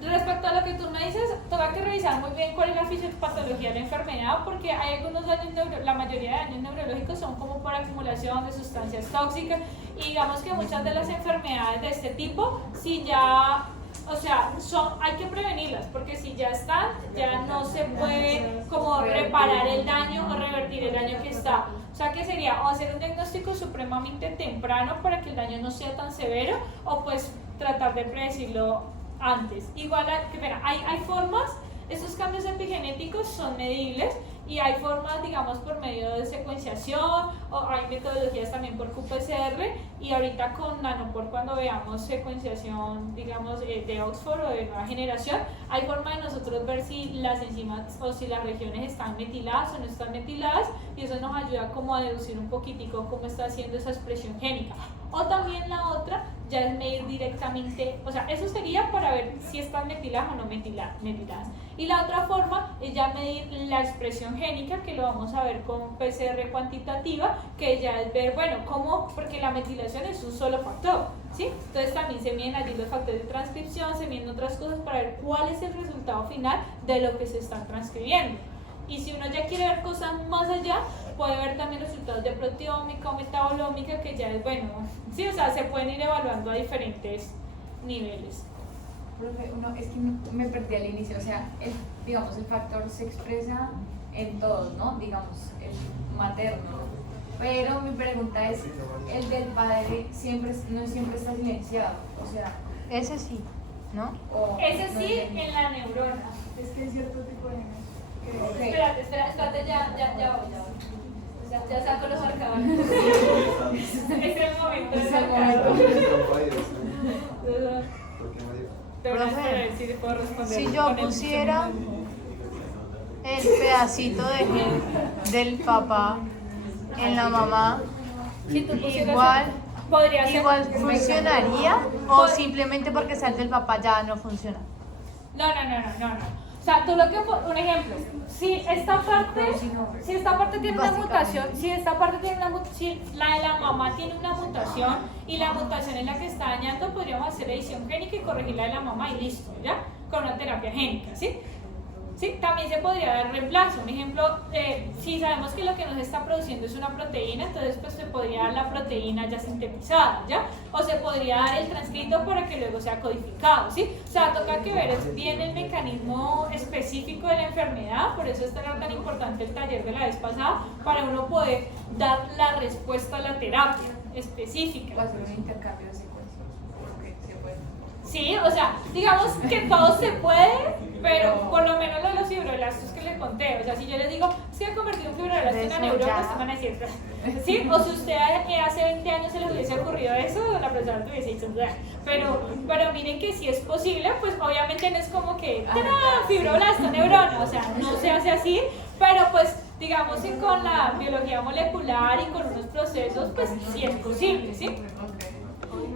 Respecto a lo que tú me dices, toca que revisar muy bien cuál es la fisiopatología de la enfermedad, porque hay algunos daños, la mayoría de daños neurológicos son como por acumulación de sustancias tóxicas, y digamos que muchas de las enfermedades de este tipo, si ya, o sea, hay que prevenirlas, porque si ya están, ya no se puede como reparar el daño o revertir el daño que está. O sea, que sería o hacer un diagnóstico supremamente temprano para que el daño no sea tan severo, o pues tratar de predecirlo antes. Igual, hay formas, estos cambios epigenéticos son medibles, y hay formas, digamos, por medio de secuenciación, o hay metodologías también por qPCR, y ahorita con Nanopore, cuando veamos secuenciación, digamos, de Oxford o de nueva generación, hay forma de nosotros ver si las enzimas o si las regiones están metiladas o no están metiladas, y eso nos ayuda como a deducir un poquitico cómo está haciendo esa expresión génica. O también la otra ya es medir directamente, o sea, eso sería para ver si están metiladas o no metiladas. Y la otra forma es ya medir la expresión génica, que lo vamos a ver con PCR cuantitativa, que ya es ver, bueno, cómo, porque la metilación es un solo factor, ¿sí? Entonces también se miden allí los factores de transcripción, se miden otras cosas para ver cuál es el resultado final de lo que se están transcribiendo. Y si uno ya quiere ver cosas más allá, puede ver también resultados de proteómica o metabolómica, que ya es bueno, sí, o sea, se pueden ir evaluando a diferentes niveles. Profe, es que me perdí al inicio, o sea, digamos, el factor se expresa en todos, ¿no? Digamos, el materno. Pero mi pregunta es, el del padre no siempre está silenciado, o sea... Ese sí, ¿no? Ese sí, en la neurona. Es que hay cierto tipo de genes que... Okay. Espérate, ya voy. Ya saco los marcadores. Es el momento de sacarlo. Te voy a esperar si puedo responder. Si yo pusiera el pedacito de gen del papá en la mamá, Si tú pusieras igual funcionaría, o simplemente porque sea el del papá ya no funciona. No. O sea, tú lo que, un ejemplo, si esta parte tiene una mutación, si la de la mamá tiene una mutación, y la mutación es la que está dañando, podríamos hacer edición génica y corregir la de la mamá y listo, ¿ya? Con una terapia génica, ¿sí? Sí, también se podría dar reemplazo. Un ejemplo, si sabemos que lo que nos está produciendo es una proteína, entonces pues se podría dar la proteína ya sintetizada, ¿ya? O se podría dar el transcrito para que luego sea codificado, ¿sí? O sea, toca que ver bien el mecanismo específico de la enfermedad, por eso era tan importante el taller de la vez pasada, para uno poder dar la respuesta a la terapia específica. O hacer un intercambio de secuencias, porque se puede. Sí, o sea, digamos que todo se puede, pero por lo menos lo de los fibroblastos que les conté, o sea, si yo les digo, es que he convertido un fibroblasto en una neurona, ustedes van a decir, ¿sí? O si usted hace 20 años se les hubiese ocurrido eso, la profesora te hubiese dicho, pero miren que si es posible, pues obviamente no es como que, ¡tarán! Fibroblasto, neurona, o sea, no se hace así, pero pues, digamos que con la biología molecular y con unos procesos, pues sí es posible, ¿sí?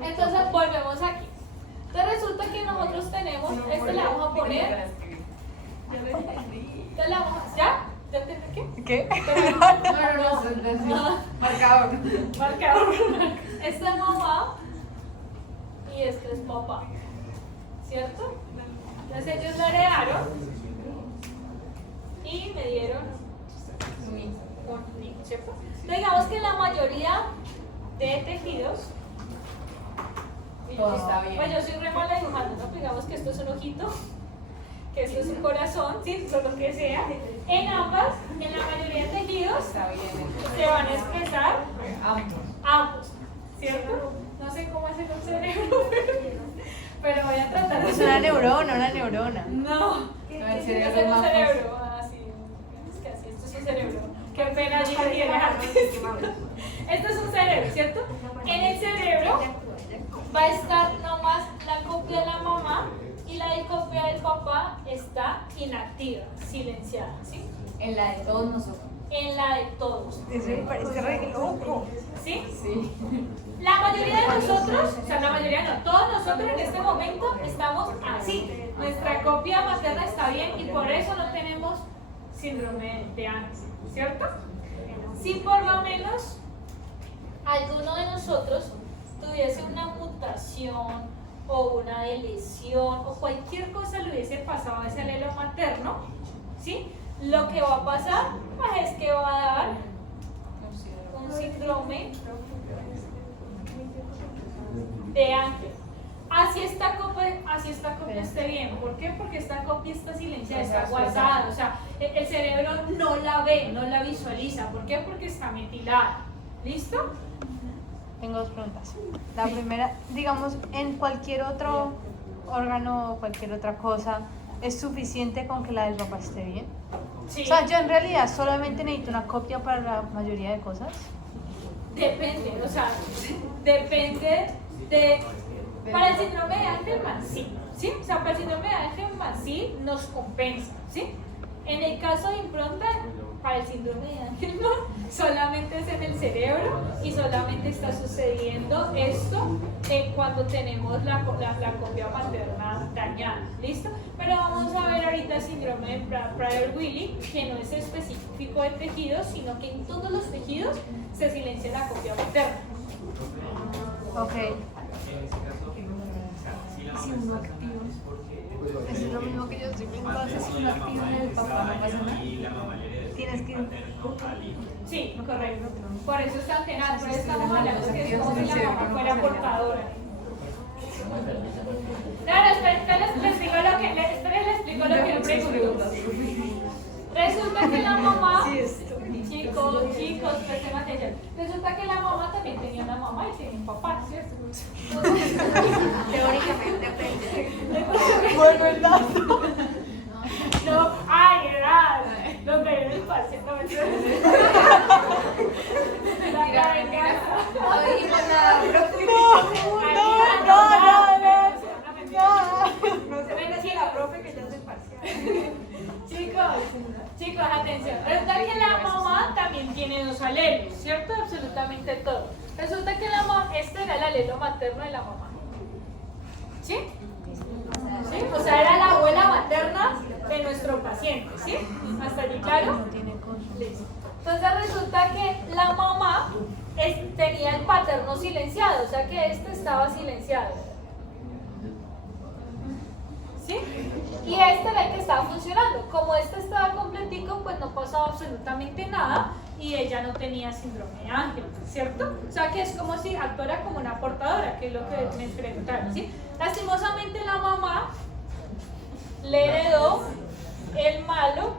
Entonces, volvemos aquí. Entonces resulta que nosotros tenemos, le vamos a poner, entonces le vamos a, ¿ya? ¿Ya entendí qué? ¿Qué? No. Marcador. Marcador. Esta es mamá y este es papá, ¿cierto? Entonces ellos lo heredaron y me dieron un hijo, ¿cierto? Entonces digamos que la mayoría de tejidos, Todo está bien. pues yo soy re mala dibujando, ¿no? Digamos que esto es un ojito, que esto es un corazón, ¿sí? Lo que sea. En ambas, en la mayoría de tejidos, Está bien. se van a expresar Ambos. ¿cierto? No sé cómo hacer un cerebro, pero voy a tratar de Es una neurona. No, El es cerebro un más cerebro, así. Qué pena, yo no tiene artes. Esto es un cerebro, ¿cierto? En el cerebro va a estar nomás la copia de la mamá y la de copia del papá está inactiva, silenciada, ¿sí? En la de todos nosotros. En la de todos. Eso me parece re loco. ¿Sí? Sí. La mayoría de nosotros, o sea, la mayoría no, todos nosotros en este momento estamos así. Nuestra copia materna está bien y por eso no tenemos síndrome de Angelman, ¿cierto? Si por lo menos alguno de nosotros tuviese una mutación o una deleción o cualquier cosa le hubiese pasado a ese alelo materno, ¿sí? Lo que va a pasar pues, es que va a dar un síndrome de Angelman. Así esta copia esté bien. ¿Por qué? Porque esta copia está silenciada, está guardada. O sea, el cerebro no la ve, no la visualiza. ¿Por qué? Porque está metilada. ¿Listo? Tengo dos preguntas. La primera, digamos, en cualquier otro órgano o cualquier otra cosa, ¿es suficiente con que la del papá esté bien? Sí. O sea, yo en realidad solamente necesito una copia para la mayoría de cosas. Depende, o sea, depende de... Para el síndrome de Angelman, sí. ¿Sí? O sea, para el síndrome de Angelman, sí, nos compensa, ¿sí? En el caso de impronta, para el síndrome de Angelman, solamente es en el cerebro y solamente está sucediendo esto cuando tenemos la copia materna dañada, ¿listo? Pero vamos a ver ahorita el síndrome de Prader-Willi, que no es específico de tejidos, sino que en todos los tejidos se silencia la copia materna. Ok. Si uno activo. Es lo mismo que yo estoy pensando. Si uno activo en el papá, no pasa nada. Tienes que... Sí, correcto. Por eso es tan tenaz, por eso estamos hablando que es como si la mamá fuera portadora. No, espera, les explico lo que le pregunto. Resulta que la mamá, chicos, presten atención. Resulta que la mamá también tenía una mamá y tenía un papá, ¿cierto? Teóricamente aprende. Bueno, el dato. No, ay, era lo que era el parcial, no me entiendes. La venganza. Ay, nada, profe. No se ven así la profe que ya es el parcial. Chicos, atención. Resulta que la mamá también tiene dos alelos, ¿cierto? Absolutamente todo. Resulta que la mamá, este era el alelo materno de la mamá. ¿Sí? ¿Sí? O sea, era la abuela materna de nuestro paciente, ¿sí? ¿Hasta allí claro? Listo. Entonces resulta que la mamá tenía el paterno silenciado, o sea que este estaba silenciado. ¿Sí? Y este era el que estaba funcionando. Como este estaba completico, pues no pasaba absolutamente nada y ella no tenía síndrome de Angelman, ¿cierto? O sea que es como si actuara como una portadora, que es lo que me preguntaron, ¿sí? Lastimosamente la mamá le heredó el malo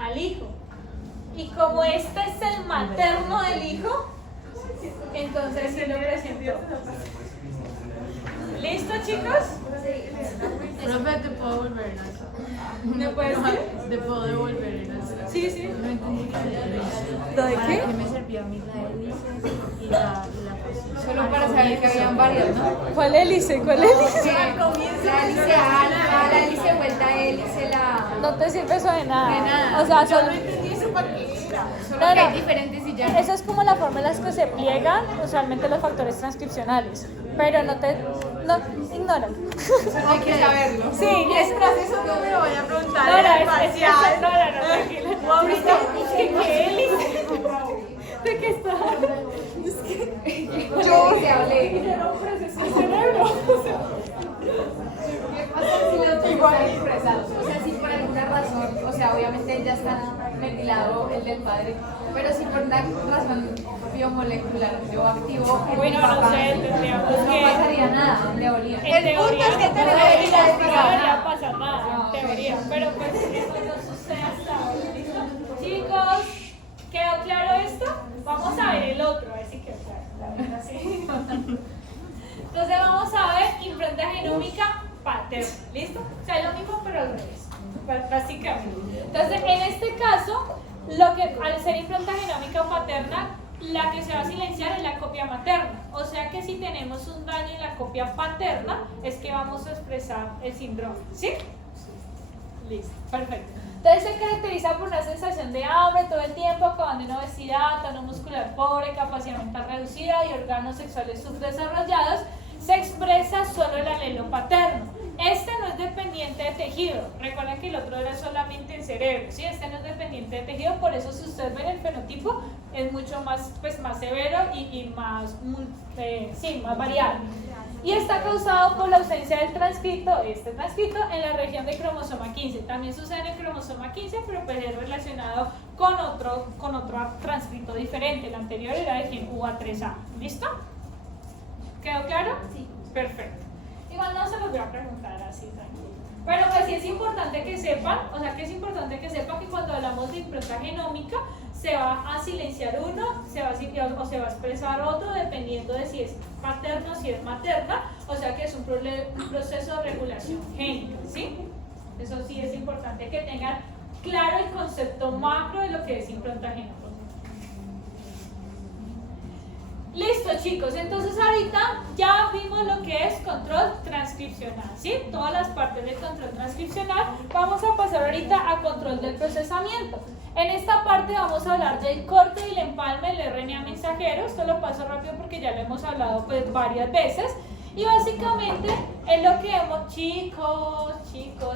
al hijo. Y como este es el materno del hijo, entonces sí lo presentó. ¿Listo, chicos? Profe, ¿te puedo volver en eso? ¿Me puedes decir? ¿Te puedo devolver en eso? Sí, sí. No entendí ¿Lo de qué? ¿Qué me servía a mí la hélice y la cosita? Solo para saber que habían varias, ¿no? ¿Cuál hélice? ¿Cuál hélice? La hélice alfa, la hélice vuelta, hélice la... No te sirve eso de nada. De nada. O sea, solo... Solo No, que no. hay diferentes y ya. Eso es como la forma en la que se pliegan usualmente los factores transcripcionales. Pero no te... No, ignóralo. Hay que saberlo. Sí, es... Eso no me lo voy a preguntar. No, en el es parcial. no, tranquila. Ahorita, ¿qué hélice? ¿De qué está? Yo te hablé. Era un proceso de cerebro. ¿Qué pasa si los dos están expresados? O sea, si por alguna razón, o sea, obviamente ya está ventilado el del padre, pero si por una razón biomolecular yo activo el Bueno, papá, no sé, tendríamos no que... pasaría nada, en teoría. En teoría, es que no tenemos debería- que no investigar. debería pasar nada, en teoría, pero pues eso no sucede hasta ahora, ¿listo? Chicos, ¿quedó claro esto? Vamos a ver el otro, a ver si quedó claro. La verdad, sí. Entonces vamos a ver impronta genómica paterna, ¿listo? O sea, es lo mismo pero al revés, básicamente. Entonces, en este caso, Lo que al ser impronta genómica paterna, la que se va a silenciar es la copia materna. O sea que si tenemos un daño en la copia paterna, es que vamos a expresar el síndrome. ¿Sí? Listo, perfecto. Entonces se caracteriza por una sensación de hambre todo el tiempo, acabando en obesidad, tono muscular pobre, capacidad mental reducida y órganos sexuales subdesarrollados. Se expresa solo el alelo paterno. Este no es dependiente de tejido. Recuerden que el otro era solamente el cerebro, ¿sí? Este no es dependiente de tejido, por eso si ustedes ven el fenotipo es mucho más, pues, más severo y más, más variable. Y está causado por la ausencia del transcrito, este transcrito, en la región de cromosoma 15. También sucede en el cromosoma 15, pero pues es relacionado con otro transcrito diferente. El anterior era el gen UA3A. ¿Listo? ¿Quedó claro? Sí. Perfecto. Igual no se los voy a preguntar así, tranquilo. Pero pues sí es importante que sepan, que cuando hablamos de impronta genómica, se va a silenciar uno, se va a expresar otro, dependiendo de si es paterno o si es materna, o sea que es un proceso de regulación génica, ¿sí? Eso sí es importante que tengan claro el concepto macro de lo que es impronta genómica. Listo, chicos, entonces ahorita ya vimos lo que es control transcripcional, ¿sí? Todas las partes del control transcripcional. Vamos a pasar ahorita a control del procesamiento. En esta parte vamos a hablar del corte y el empalme del RNA mensajero. Esto lo paso rápido porque ya lo hemos hablado pues varias veces. Y básicamente es lo que hemos, chicos,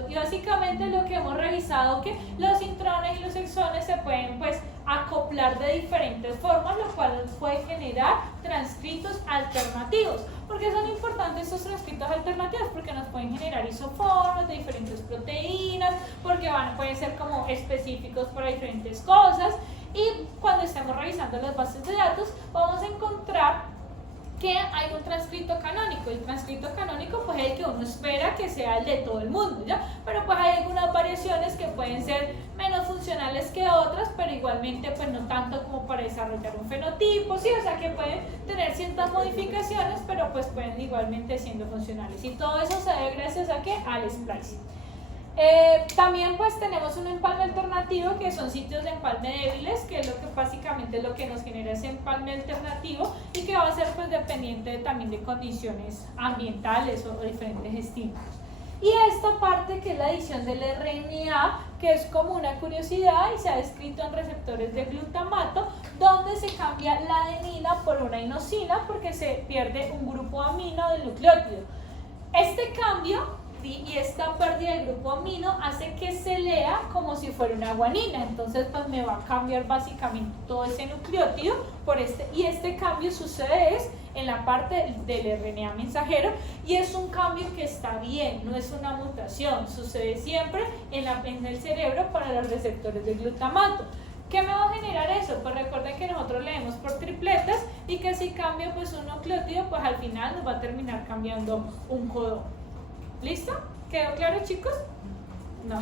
y básicamente es lo que hemos revisado, que los intrones y los exones se pueden pues acoplar de diferentes formas, lo cual puede generar transcritos alternativos. ¿Por qué son importantes estos transcritos alternativos? Porque nos pueden generar isoformas de diferentes proteínas, porque pueden ser como específicos para diferentes cosas. Y cuando estemos revisando las bases de datos, vamos a encontrar que hay un transcrito canónico. El transcrito canónico pues es el que uno espera que sea el de todo el mundo, ¿ya? Pero pues hay algunas variaciones que pueden ser menos funcionales que otras, pero igualmente pues no tanto como para desarrollar un fenotipo, ¿sí? O sea que pueden tener ciertas modificaciones, pero pues pueden igualmente siendo funcionales. Y todo eso se debe gracias a ¿qué? Al splicing. También pues tenemos un empalme alternativo, que son sitios de empalme débiles, que es lo que básicamente es lo que nos genera ese empalme alternativo, y que va a ser pues dependiente también de condiciones ambientales o diferentes estímulos. Y esta parte que es la adición del RNA, que es como una curiosidad y se ha descrito en receptores de glutamato, donde se cambia la adenina por una inosina porque se pierde un grupo amino del nucleótido. Este cambio y esta pérdida del grupo amino hace que se lea como si fuera una guanina, entonces pues me va a cambiar básicamente todo ese nucleótido por y este cambio sucede en la parte del RNA mensajero, y es un cambio que está bien, no es una mutación, sucede siempre en el cerebro para los receptores de glutamato. ¿Qué me va a generar eso? Pues recuerden que nosotros leemos por tripletas y que si cambio pues un nucleótido, pues al final nos va a terminar cambiando un codón. ¿Listo? ¿Quedó claro, chicos? No.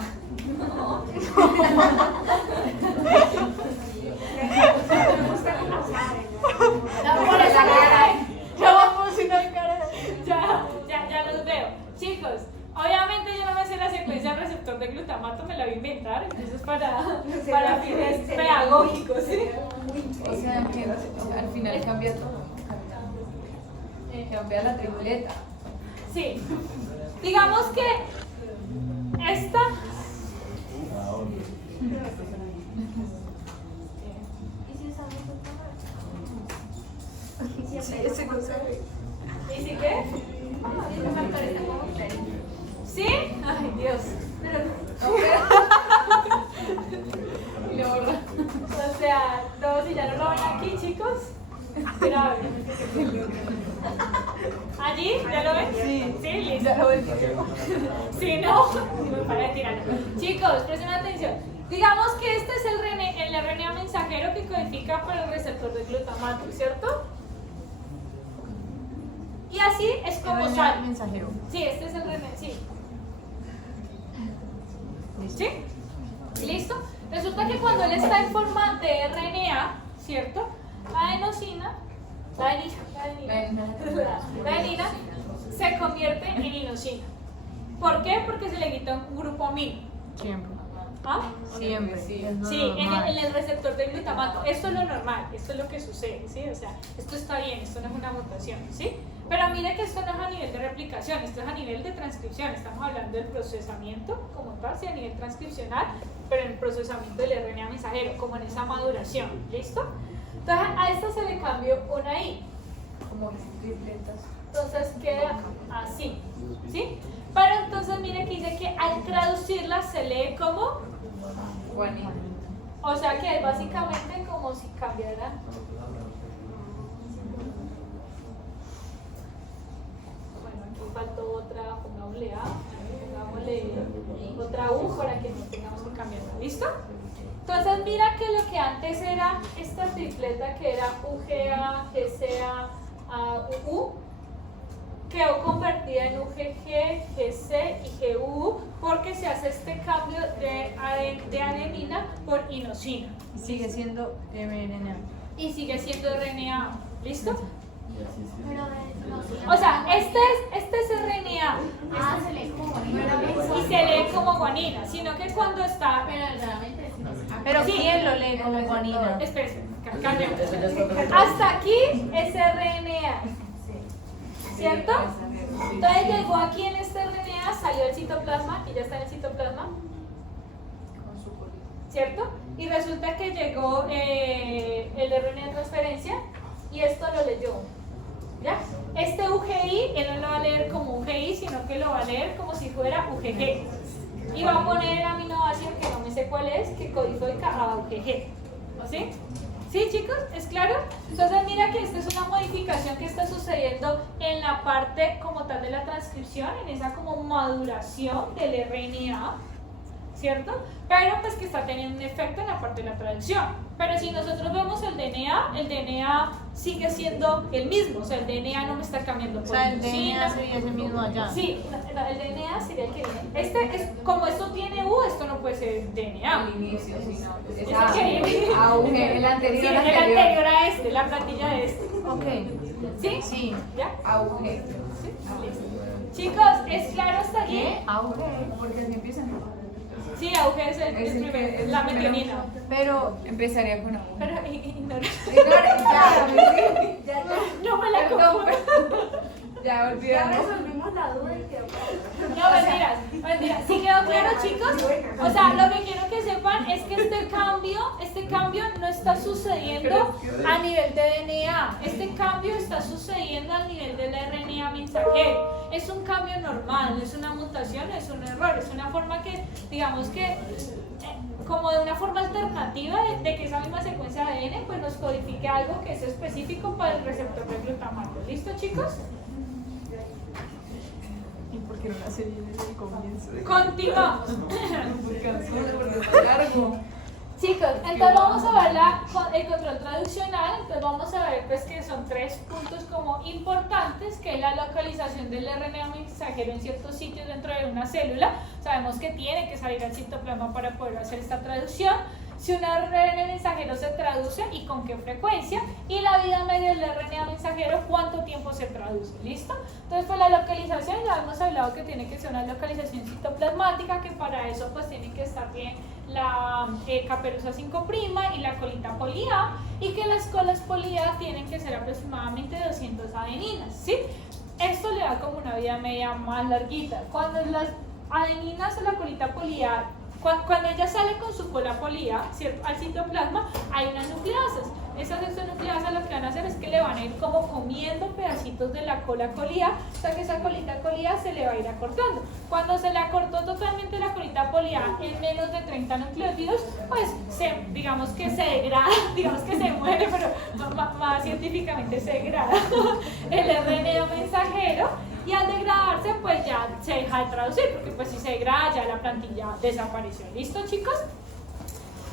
Ya los veo. Chicos, obviamente yo no me sé la secuencia del receptor de glutamato, me la voy a inventar, entonces para fines pedagógicos, ¿sí? O sea, que al final cambia todo. Cambia la tripleta. Sí. Digamos que esta ¿y si qué? ¿Sí? Ay, Dios. Y lo borra. O sea, todos si ya no lo ven aquí, chicos. Grave. ¿Allí? ¿Ya lo ven? Sí. ¿Sí? Listo. Ya lo ven. Si no, me para de tirar. Chicos, presten atención. Digamos que este es el RNA mensajero que codifica para el receptor de glutamato, ¿cierto? Y así es como sale. Mensajero. Sí, este es el RNA, sí. ¿Sí? ¿Listo? Resulta que cuando él está en forma de RNA, ¿cierto? La adenosina, la adenina se convierte en inosina. ¿Por qué? Porque se le quita un grupo amino. Siempre. ¿Ah? Siempre. Sí. es lo Sí, normal. en el receptor del glutamato. Esto es lo normal, esto es lo que sucede, ¿sí? O sea, esto está bien, esto no es una mutación, ¿sí? Pero mire que esto no es a nivel de replicación, esto es a nivel de transcripción. Estamos hablando del procesamiento como tal, sí, a nivel transcripcional, pero en el procesamiento del RNA mensajero, como en esa maduración, ¿listo? Entonces a esto se le cambió una I. Como tripletas. Entonces queda así, ¿sí? Pero entonces mire que dice que al traducirla se lee como, Juanita. o sea que es básicamente como si cambiara. Bueno, aquí faltó otra, pongámosle A, pongámosle otra U para que no tengamos que cambiarla, ¿listo? Entonces mira que lo que antes era esta tripleta que era UGA, GCA, UU, quedó convertida en UGG, GC y GU porque se hace este cambio de adenina por inosina. Sigue siendo mRNA. Y sigue siendo RNA. ¿Listo? Pero no, sí, O sea, este es RNA Ah, se lee como guanina. y se lee como guanina, sino que cuando está... Pero realmente sí. Pero Sí. ¿quién lo lee como guanina? Espérense, callemos. Hasta aquí es RNA, ¿cierto? Entonces llegó aquí en este RNA, salió el citoplasma y ya está en el citoplasma, Con su colita. ¿cierto? Y resulta que llegó el RNA de transferencia y esto lo leyó, ¿ya? Este UGI, él no lo va a leer como UGI, sino que lo va a leer como si fuera UGG. Y va a poner el aminoácido, que no me sé cuál es, que codifica a UGG, ¿sí? ¿Sí, chicos? ¿Es claro? Entonces mira que esta es una modificación que está sucediendo en la parte como tal de la transcripción, en esa como maduración del RNA, ¿cierto? Pero pues que está teniendo un efecto en la parte de la traducción. Pero si nosotros vemos el DNA sigue siendo el mismo, o sea, el DNA no me está cambiando O por sea, el inosina. DNA sería ese mismo allá. Sí, el DNA sería el que viene. Este es, como esto tiene U, esto no puede ser DNA. Al inicio, sí, no. Pues Es esa el que- auge, el Sí, anterior, el anterior a este, la plantilla de este. Ok. ¿Sí? Sí. ¿Ya? auge. ¿Sí? Listo. Chicos, ¿es claro hasta aquí? ¿Qué? Auge. Porque así empiezan. Sí, auge es el Es el que- primer, es la el primero. metionina. Pero Empezaría con auge. Pero ignora. Ya, sí, ya, No me la Perdón, confundo. ya Ya olvidamos. resolvimos la duda y quedó No, mentiras, mentiras. ¿Sí quedó claro, chicos? O sea, lo que quiero que sepan es que este cambio no está sucediendo a nivel de DNA. Este cambio está sucediendo a nivel del RNA mensajero. Es un cambio normal, no es una mutación, no es un error. Es una forma que, digamos que, como de una forma alternativa de que esa misma secuencia de ADN pues nos codifique algo que es específico para el receptor de glutamato. ¿Listo, chicos? ¿y por qué no la serie desde el comienzo? Continuamos. Largo. Chicos, entonces vamos a ver el control traduccional. Entonces vamos a ver pues que son 3 puntos como importantes, que es la localización del RNA mensajero en ciertos sitios dentro de una célula. Sabemos que tiene que salir al citoplasma para poder hacer esta traducción. Si un RNA mensajero se traduce y con qué frecuencia, y la vida media del RNA mensajero, cuánto tiempo se traduce, ¿listo? Entonces pues la localización, ya hemos hablado que tiene que ser una localización citoplasmática, que para eso pues tiene que estar bien la caperuza 5' y la colita poli A, y que las colas poli A tienen que ser aproximadamente 200 adeninas, ¿sí? Esto le da como una vida media más larguita. Cuando las adeninas o la colita poli A, cuando ella sale con su cola poli A, ¿cierto?, al citoplasma, hay unas nucleasas. Esas nucleasas lo que van a hacer es que le van a ir como comiendo pedacitos de la cola colía, o sea que esa colita colía se le va a ir acortando. Cuando se le acortó totalmente la colita polía en menos de 30 nucleótidos, pues digamos que se degrada, digamos que se muere, pero más científicamente se degrada el RNA mensajero, y al degradarse pues ya se deja de traducir, porque pues si se degrada ya la plantilla desapareció. ¿Listo, chicos?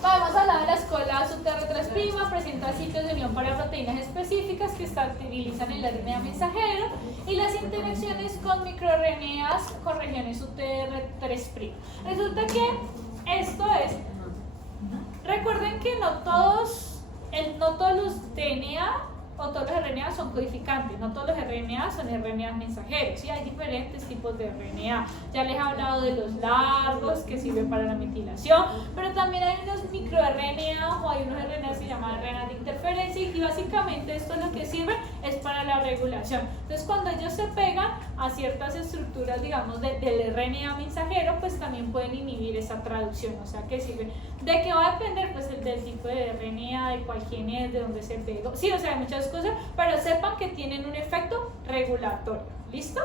Hemos hablado de las colas UTR3', presenta sitios de unión para proteínas específicas que estabilizan el RNA mensajero, y las interacciones con microRNAs con regiones UTR3'. Resulta que esto es, recuerden que no todos los DNA o todos los RNA son codificantes, no todos los RNA son RNA mensajeros, ¿sí? Hay diferentes tipos de RNA. Ya les he hablado de los largos que sirven para la metilación, pero también hay unos microRNA o hay unos RNA que se llaman RNA de interferencia y básicamente esto lo que sirve es para la regulación. Entonces cuando ellos se pegan a ciertas estructuras, digamos, del RNA mensajero, pues también pueden inhibir esa traducción, o sea que sirve. ¿De qué va a depender? Pues del tipo de RNA, de cuál gen es, de dónde se pegó, sí, o sea, hay muchas cosas, pero sepan que tienen un efecto regulatorio, ¿listo?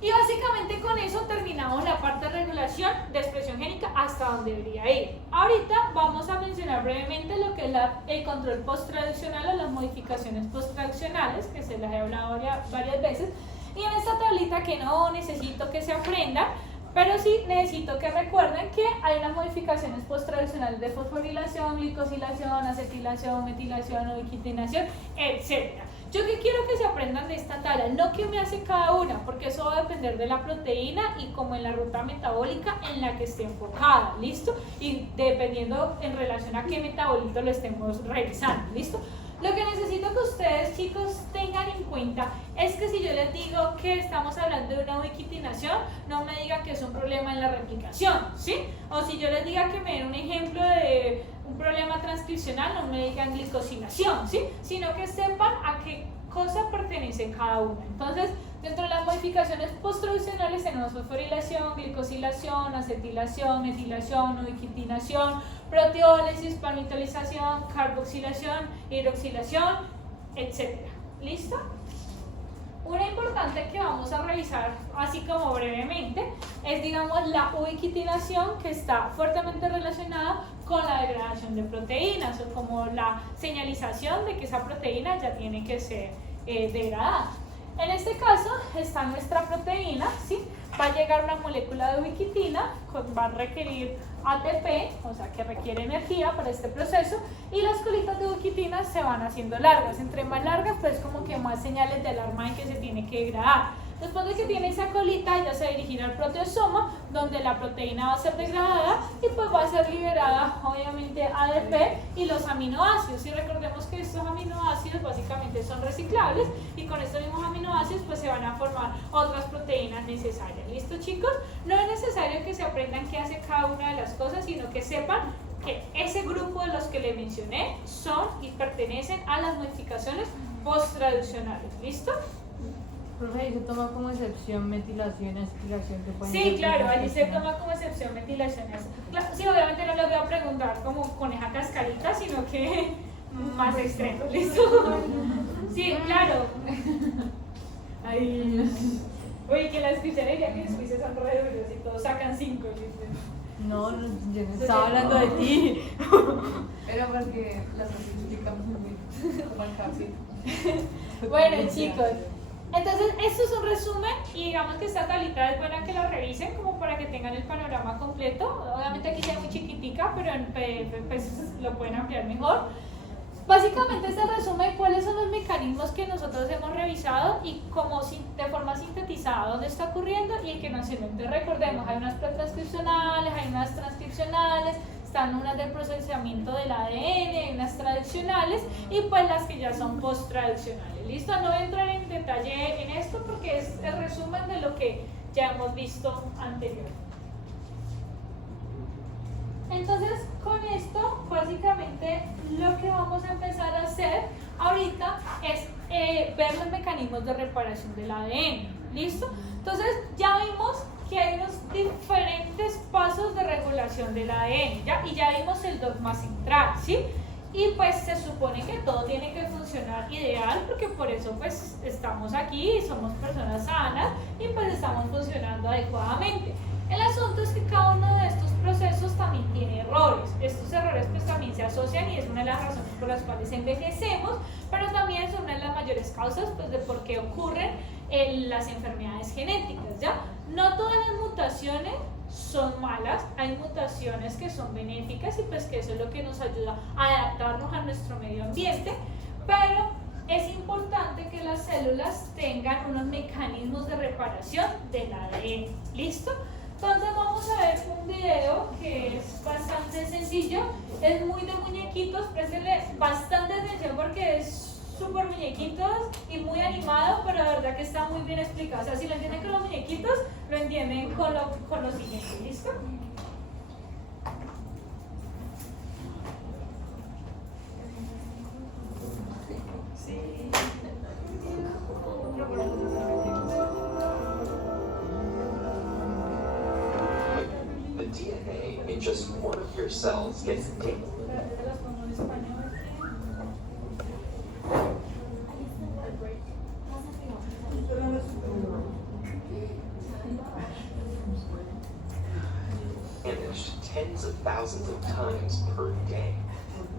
Y básicamente con eso terminamos la parte de regulación de expresión génica hasta donde debería ir. Ahorita vamos a mencionar brevemente lo que es el control post-traduccional o las modificaciones post-traduccionales, que se las he hablado varias veces. Y en esta tablita que no necesito que se aprendan, pero sí necesito que recuerden que hay unas modificaciones post-traduccionales de fosforilación, glicosilación, acetilación, metilación, ubiquitinación, etc. Yo que quiero que se aprendan de esta tabla, no que me hace cada una, porque eso va a depender de la proteína y como en la ruta metabólica en la que esté enfocada, ¿listo? Y dependiendo en relación a qué metabolito lo estemos revisando, ¿listo? Lo que necesito que ustedes, chicos, tengan en cuenta es que si yo les digo que estamos hablando de una ubiquitinación, no me digan que es un problema en la replicación, ¿sí? O si yo les diga que me den un ejemplo de un problema transcripcional, no me digan glicosilación, ¿sí? Sino que sepan a qué cosa pertenece cada una. Entonces, dentro de las modificaciones post-traduccionales tenemos fosforilación, glicosilación, acetilación, metilación, ubiquitinación, proteólisis, palmitolización, carboxilación, hidroxilación, etc. ¿Listo? Una importante que vamos a revisar así como brevemente es, digamos, la ubiquitinación, que está fuertemente relacionada con la degradación de proteínas o como la señalización de que esa proteína ya tiene que ser degradada. En este caso está nuestra proteína, ¿sí? Va a llegar una molécula de ubiquitina, va a requerir ATP, o sea que requiere energía para este proceso, y las colitas de ubiquitina se van haciendo largas. Entre más largas, pues como que más señales de alarma en que se tiene que degradar. Después de que tiene esa colita, ya se dirigirá al proteosoma, donde la proteína va a ser degradada y pues va a ser liberada obviamente ADP y los aminoácidos. Y recordemos que estos aminoácidos básicamente son reciclables y con estos mismos aminoácidos pues se van a formar otras proteínas necesarias. ¿Listo, chicos? No es necesario que se aprendan qué hace cada una de las cosas, sino que sepan que ese grupo de los que les mencioné son y pertenecen a las modificaciones post-traduccionales. ¿Listo? Profe, ¿y se toma como excepción metilación y acetilación que pueden Sí, ser claro, allí se distintas? toma como excepción metilaciones. Sí, obviamente no les voy a preguntar como coneja cascarita, sino que más extremo, ¿listo? Sí, claro. Ay. Oye, que la escucharé diría que los juicios son re duros y todos sacan 5. No, no, yo no estaba hablando de ti. Pero porque las explicamos muy fácil. Bueno, chicos, entonces esto es un resumen y digamos que esta tablita es buena que la revisen como para que tengan el panorama completo. Obviamente aquí está muy chiquitica, pero en PDF pues lo pueden ampliar mejor. Básicamente este resumen cuáles son los mecanismos que nosotros hemos revisado y como de forma sintetizada dónde está ocurriendo y en qué nos sirve. Entonces recordemos, hay unas pretranscripcionales, hay unas transcripcionales, están unas de procesamiento del ADN, hay unas traduccionales y pues las que ya son post-traduccionales. ¿Listo? No voy a entrar en detalle en esto porque es el resumen de lo que ya hemos visto anteriormente. Entonces, con esto, básicamente, lo que vamos a empezar a hacer ahorita es ver los mecanismos de reparación del ADN. ¿Listo? Entonces, ya vimos que hay unos diferentes pasos de regulación del ADN, ¿ya? Y ya vimos el dogma central, ¿sí? Y pues se supone que todo tiene que funcionar ideal porque por eso pues estamos aquí y somos personas sanas y pues estamos funcionando adecuadamente. El asunto es que cada uno de estos procesos también tiene errores. Estos errores pues también se asocian y es una de las razones por las cuales envejecemos, pero también son una de las mayores causas pues de por qué ocurren las enfermedades genéticas, ¿ya? No todas las mutaciones son malas, hay mutaciones que son benéficas y pues que eso es lo que nos ayuda a adaptarnos a nuestro medio ambiente, pero es importante que las células tengan unos mecanismos de reparación del ADN. ¿Listo? Entonces vamos a ver un video que es bastante sencillo, es muy de muñequitos, préstenle bastante atención porque es súper muñequitos y muy animado, pero la verdad que está muy bien explicado. O sea, si lo entienden con los muñequitos, lo entienden con lo siguiente, ¿listo? The DNA in just one of your cells gets damaged. Damaged tens of thousands of times per day.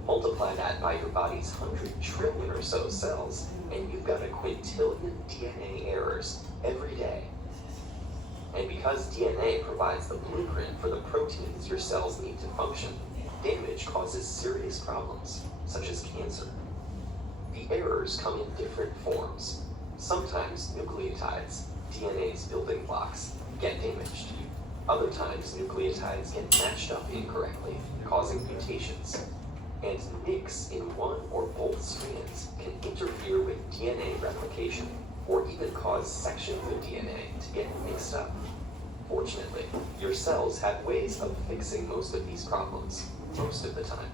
Multiply that by your body's 100 trillion or so cells, and you've got a quintillion DNA errors every day. And because DNA provides the blueprint for the proteins your cells need to function, damage causes serious problems, such as cancer. The errors come in different forms. Sometimes nucleotides, DNA's building blocks, get damaged. Other times nucleotides get matched up incorrectly, causing mutations. And nicks in one or both strands can interfere with DNA replication, or even cause sections of DNA to get mixed up. Fortunately, your cells have ways of fixing most of these problems, most of the time.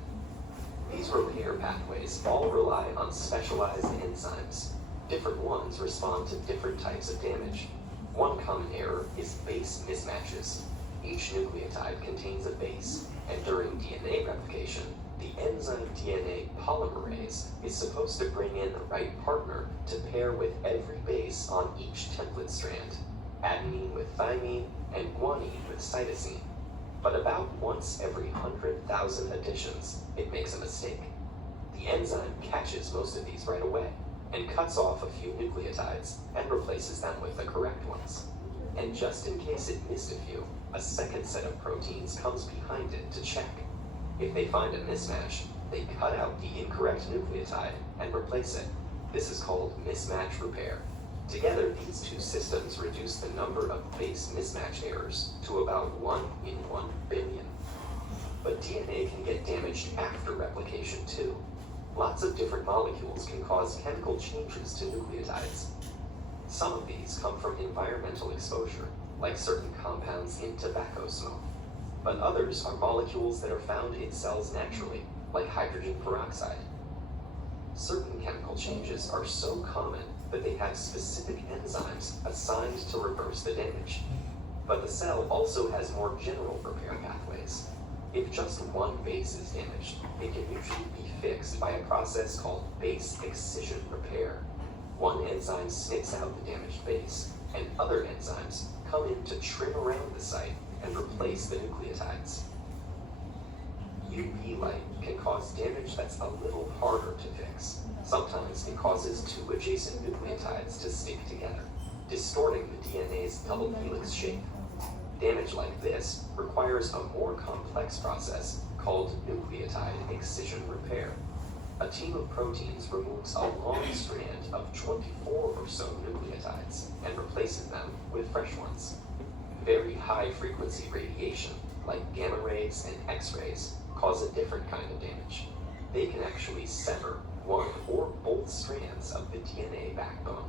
These repair pathways all rely on specialized enzymes. Different ones respond to different types of damage. One common error is base mismatches. Each nucleotide contains a base, and during DNA replication, the enzyme DNA polymerase is supposed to bring in the right partner to pair with every base on each template strand, adenine with thymine and guanine with cytosine. But about once every 100,000 additions, it makes a mistake. The enzyme catches most of these right away and cuts off a few nucleotides and replaces them with the correct ones. And just in case it missed a few, a second set of proteins comes behind it to check. If they find a mismatch, they cut out the incorrect nucleotide and replace it. This is called mismatch repair. Together, these two systems reduce the number of base mismatch errors to about 1 in 1 billion. But DNA can get damaged after replication too. Lots of different molecules can cause chemical changes to nucleotides. Some of these come from environmental exposure, like certain compounds in tobacco smoke. But others are molecules that are found in cells naturally, like hydrogen peroxide. Certain chemical changes are so common that they have specific enzymes assigned to reverse the damage. But the cell also has more general repair pathways. If just one base is damaged, it can usually be fixed by a process called base excision repair. One enzyme snips out the damaged base, and other enzymes come in to trim around the site and replace the nucleotides. UV light can cause damage that's a little harder to fix. Sometimes it causes two adjacent nucleotides to stick together, distorting the DNA's double helix shape. Damage like this requires a more complex process called nucleotide excision repair. A team of proteins removes a long strand of 24 or so nucleotides and replaces them with fresh ones. Very high frequency radiation, like gamma rays and X-rays, cause a different kind of damage. They can actually sever one or both strands of the DNA backbone.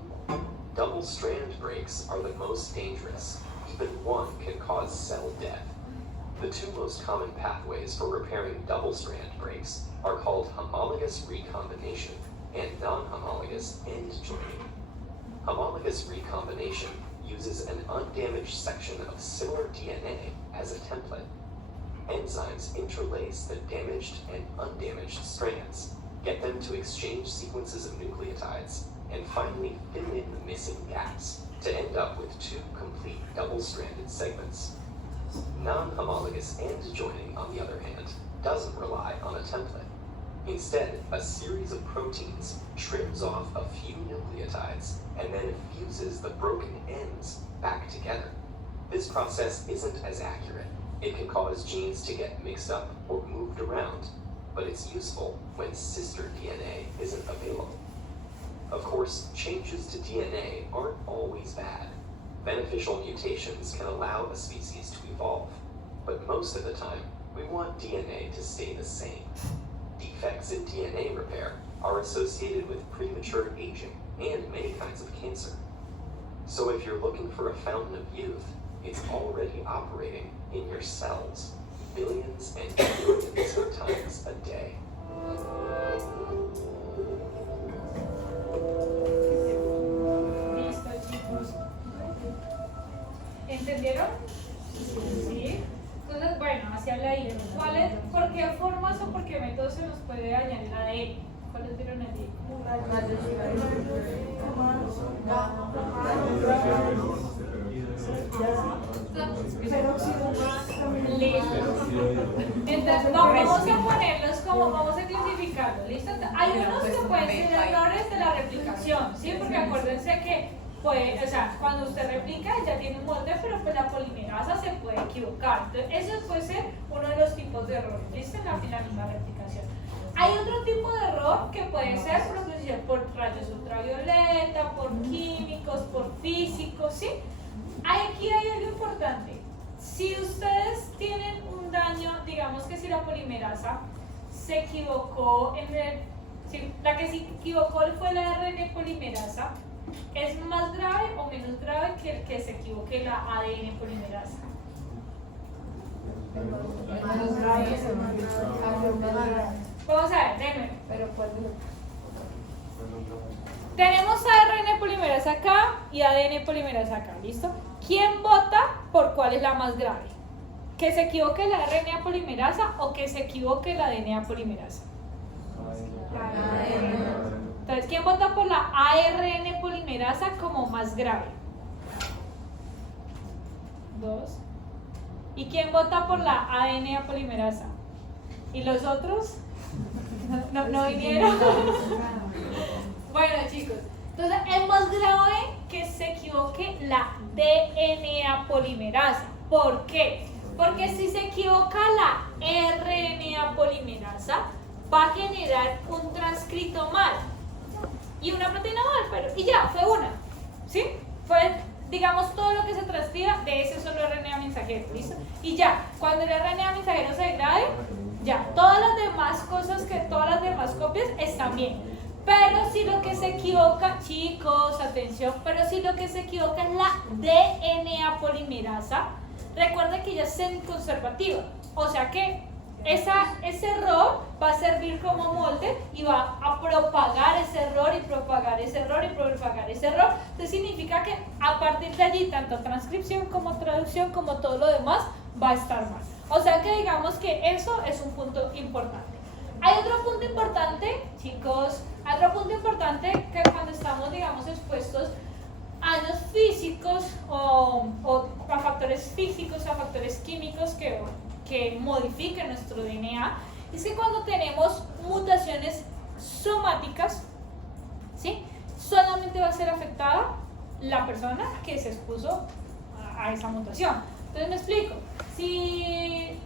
Double strand breaks are the most dangerous. Even one can cause cell death. The two most common pathways for repairing double strand breaks are called homologous recombination and non-homologous end joining. Homologous recombination uses an undamaged section of similar DNA as a template. Enzymes interlace the damaged and undamaged strands, get them to exchange sequences of nucleotides, and finally fill in the missing gaps to end up with two complete double-stranded segments. Non-homologous end joining, on the other hand, doesn't rely on a template. Instead, a series of proteins trims off a few nucleotides and then fuses the broken ends back together. This process isn't as accurate. It can cause genes to get mixed up or moved around, but it's useful when sister DNA isn't available. Of course, changes to DNA aren't always bad. Beneficial mutations can allow a species to evolve, but most of the time, we want DNA to stay the same. Defects in DNA repair are associated with premature aging and many kinds of cancer. So if you're looking for a fountain of youth, it's already operating in your cells, billions and billions of times a day. Listo, chicos. ¿Entendieron? Sí. Entonces, bueno, hacia la idea. ¿Por qué formas o por qué métodos se nos puede dañar el ADN? ¿Cuáles vieron allí? Entonces vamos a ponerlos como, vamos a clasificarlos, ¿listo? Hay unos que pueden ser errores de la replicación, ¿sí? Porque acuérdense que puede, o sea, cuando usted replica ya tiene un molde, pero pues la polimerasa se puede equivocar. Entonces eso puede ser uno de los tipos de errores, ¿listo? En la misma replicación. Hay otro tipo de error que puede ser producido por rayos ultravioleta, por químicos, por físicos, ¿sí? Aquí hay algo importante. Si ustedes tienen un daño, digamos que si la polimerasa se equivocó si la que se equivocó fue la ARN polimerasa, ¿es más grave o menos grave que el que se equivoque la ADN polimerasa? Vamos a ver, de nuevo. Pero ¿cuál de los? Tenemos ARN polimerasa acá y ADN polimerasa acá, ¿listo? ¿Quién vota por cuál es la más grave? ¿Que se equivoque la RNA polimerasa o que se equivoque la DNA polimerasa? Entonces, ¿quién vota por la ARN polimerasa como más grave? 2. ¿Y quién vota por la ADN polimerasa? ¿Y los otros? No vinieron. Bueno, chicos, entonces es más grave que se equivoque la DNA polimerasa. ¿Por qué? Porque si se equivoca la RNA polimerasa, va a generar un transcrito mal y una proteína mal, pero y ya, fue una, ¿sí? Fue, digamos, todo lo que se transcriba de ese solo RNA mensajero, ¿listo? Y ya, cuando el RNA mensajero se degrade, ya, todas las demás cosas, todas las demás copias están bien. Pero si lo que se equivoca, chicos, atención, pero si lo que se equivoca es la DNA polimerasa, recuerden que ella es semiconservativa, o sea que ese error va a servir como molde y va a propagar ese error y propagar ese error y propagar ese error. Entonces significa que a partir de allí, tanto transcripción como traducción como todo lo demás va a estar mal. O sea que digamos que eso es un punto importante. Hay otro punto importante, chicos, otro punto importante que cuando estamos, digamos, expuestos a daños físicos o a factores físicos, a factores químicos que modifiquen nuestro DNA, es que cuando tenemos mutaciones somáticas, ¿sí? Solamente va a ser afectada la persona que se expuso a esa mutación. Entonces me explico. Si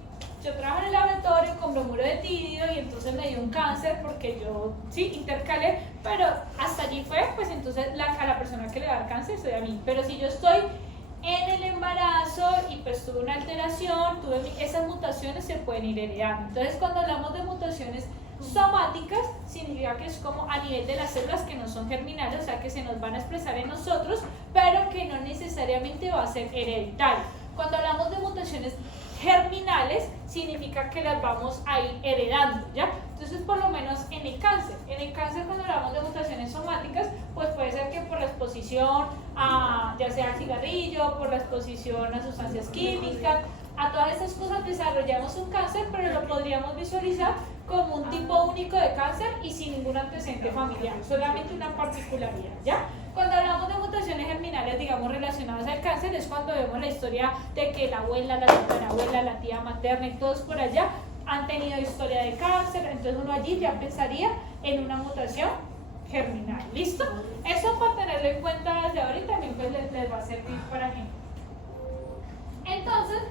yo trabajo en el laboratorio con bromuro de tidio y entonces me dio un cáncer porque yo sí intercalé, pero hasta allí fue, pues entonces a la persona que le da el cáncer soy a mí. Pero si yo estoy en el embarazo y pues tuve una alteración, esas mutaciones se pueden ir heredando. Entonces cuando hablamos de mutaciones somáticas, significa que es como a nivel de las células que no son germinales, o sea que se nos van a expresar en nosotros, pero que no necesariamente va a ser hereditario. Cuando hablamos de mutaciones germinales, significa que las vamos a ir heredando, ¿ya? Entonces, por lo menos en el cáncer cuando hablamos de mutaciones somáticas, pues puede ser que por la exposición a, ya sea al cigarrillo, por la exposición a sustancias químicas, a todas estas cosas desarrollamos un cáncer, pero lo podríamos visualizar como un tipo único de cáncer y sin ningún antecedente familiar, solamente una particularidad, ¿ya? Cuando hablamos de mutaciones germinales, digamos, relacionadas al cáncer, es cuando vemos la historia de que la abuela, la tatarabuela, la tía materna y todos por allá han tenido historia de cáncer, entonces uno allí ya pensaría en una mutación germinal, ¿listo? Eso para tenerlo en cuenta desde ahora y también pues les va a servir para gente. Entonces,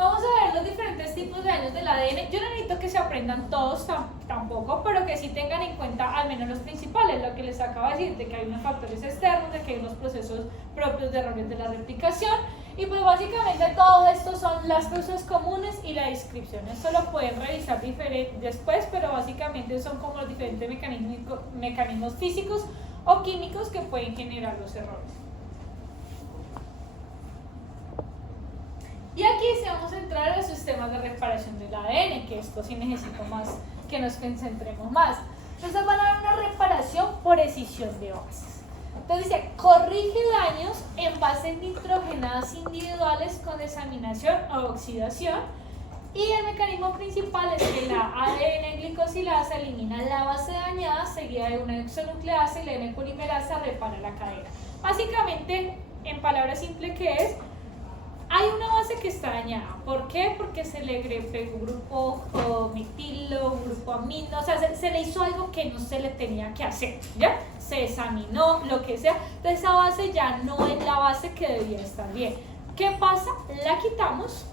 Vamos a ver los diferentes tipos de daños del ADN. Yo no necesito que se aprendan todos tampoco, pero que sí tengan en cuenta al menos los principales, lo que les acabo de decir, de que hay unos factores externos, de que hay unos procesos propios de errores de la replicación. Y pues básicamente todo esto son las causas comunes y la descripción. Esto lo pueden revisar después, pero básicamente son como los diferentes mecanismos físicos o químicos que pueden generar los errores. Y aquí sí vamos a entrar a los sistemas de reparación del ADN, que esto sí necesito más que nos concentremos más. Entonces van a dar una reparación por escisión de bases. Entonces dice, corrige daños en bases nitrogenadas individuales con desaminación o oxidación. Y el mecanismo principal es que la ADN glicosilasa elimina la base dañada seguida de una exonucleasa y la ADN polimerasa repara la cadena. Básicamente, en palabras simples, ¿qué es? Hay una base que está dañada. ¿Por qué? Porque se le agregó un grupo metilo, un grupo amino, o sea, se le hizo algo que no se le tenía que hacer, ¿ya? Se examinó, lo que sea. Entonces esa base ya no es la base que debía estar bien. ¿Qué pasa? La quitamos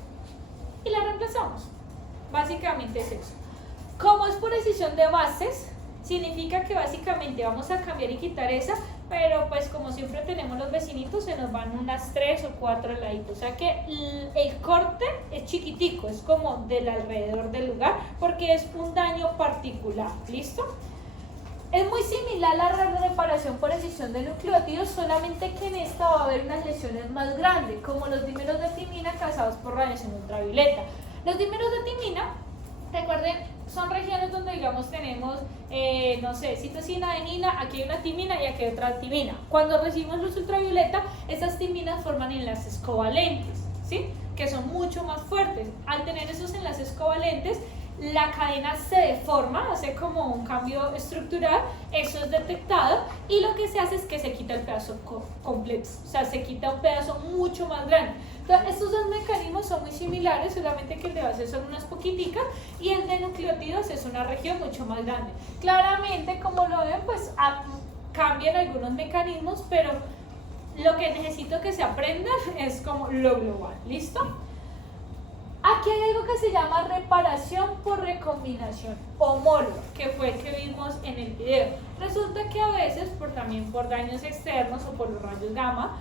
y la reemplazamos. Básicamente es eso. Como es por decisión de bases, significa que básicamente vamos a cambiar y quitar esa, pero pues como siempre tenemos los vecinitos, se nos van unas 3 o 4 al ladito, o sea que el corte es chiquitico, es como del alrededor del lugar, porque es un daño particular, ¿listo? Es muy similar a la reparación por escisión de nucleótidos, solamente que en esta va a haber unas lesiones más grandes, como los dímeros de timina causados por radiación ultravioleta. Los dímeros de timina, recuerden, son regiones donde, digamos, tenemos, no sé, citosina, adenina, aquí hay una timina y aquí hay otra timina. Cuando recibimos luz ultravioleta, esas timinas forman enlaces covalentes, ¿sí? Que son mucho más fuertes. Al tener esos enlaces covalentes, la cadena se deforma, hace como un cambio estructural, eso es detectado y lo que se hace es que se quita el pedazo completo, o sea, se quita un pedazo mucho más grande. Entonces, estos dos mecanismos son muy similares, solamente que el de base son unas poquiticas y el de nucleótidos es una región mucho más grande. Claramente, como lo ven, pues cambian algunos mecanismos, pero lo que necesito que se aprendan es como lo global, ¿listo? Aquí hay algo que se llama reparación por recombinación homóloga, que fue el que vimos en el video. Resulta que a veces, también por daños externos o por los rayos gamma,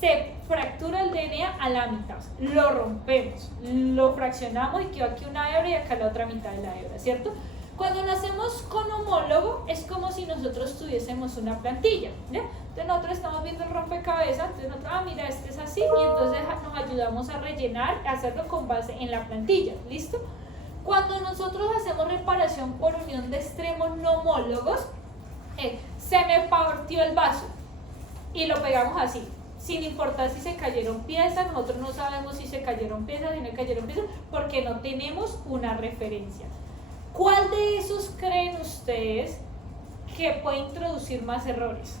se fractura el DNA a la mitad, lo rompemos, lo fraccionamos y quedó aquí una hebra y acá la otra mitad de la hebra, ¿cierto? Cuando lo hacemos con homólogo es como si nosotros tuviésemos una plantilla, ¿ya? Entonces nosotros estamos viendo el rompecabezas, entonces nosotros, mira, este es así, y entonces nos ayudamos a rellenar, a hacerlo con base en la plantilla, ¿listo? Cuando nosotros hacemos reparación por unión de extremos no homólogos, se me partió el vaso y lo pegamos así, sin importar si se cayeron piezas, nosotros no sabemos si se cayeron piezas, si no cayeron piezas, porque no tenemos una referencia. ¿Cuál de esos creen ustedes que puede introducir más errores?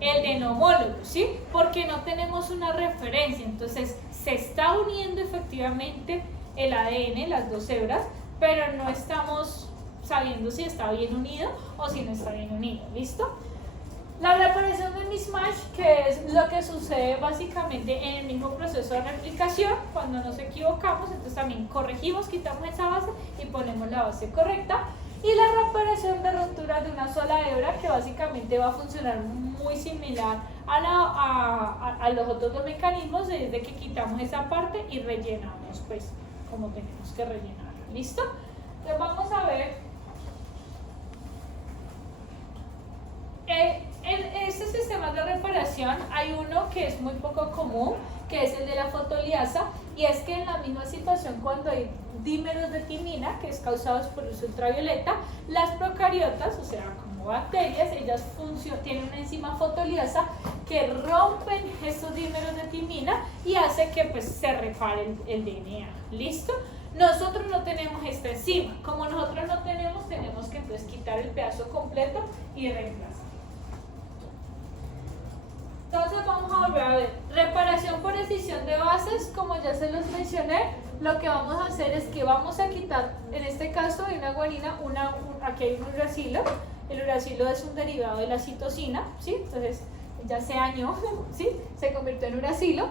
El de no homólogos, ¿sí? Porque no tenemos una referencia, entonces se está uniendo efectivamente el ADN, las dos hebras, pero no estamos sabiendo si está bien unido o si no está bien unido, ¿listo? La reparación de mismatch, que es lo que sucede básicamente en el mismo proceso de replicación, cuando nos equivocamos, entonces también corregimos, quitamos esa base y ponemos la base correcta. Y la reparación de ruptura de una sola hebra, que básicamente va a funcionar muy similar a los otros dos mecanismos, desde que quitamos esa parte y rellenamos, pues, como tenemos que rellenar. ¿Listo? Entonces vamos a ver. En estos sistemas de reparación hay uno que es muy poco común, que es el de la fotoliasa, y es que en la misma situación, cuando hay dímeros de timina, que es causados por luz ultravioleta, las procariotas, o sea, como bacterias, ellas tienen una enzima fotoliasa que rompen estos dímeros de timina y hace que pues se repare el DNA. ¿Listo? Nosotros no tenemos esta enzima. Como nosotros no tenemos que entonces quitar el pedazo completo y reemplazar. Entonces vamos a volver a ver, reparación por escisión de bases, como ya se los mencioné, lo que vamos a hacer es que vamos a quitar, en este caso hay una guanina, aquí hay un uracilo, el uracilo es un derivado de la citosina, ¿sí? Entonces ya se añó, ¿sí? Se convirtió en uracilo,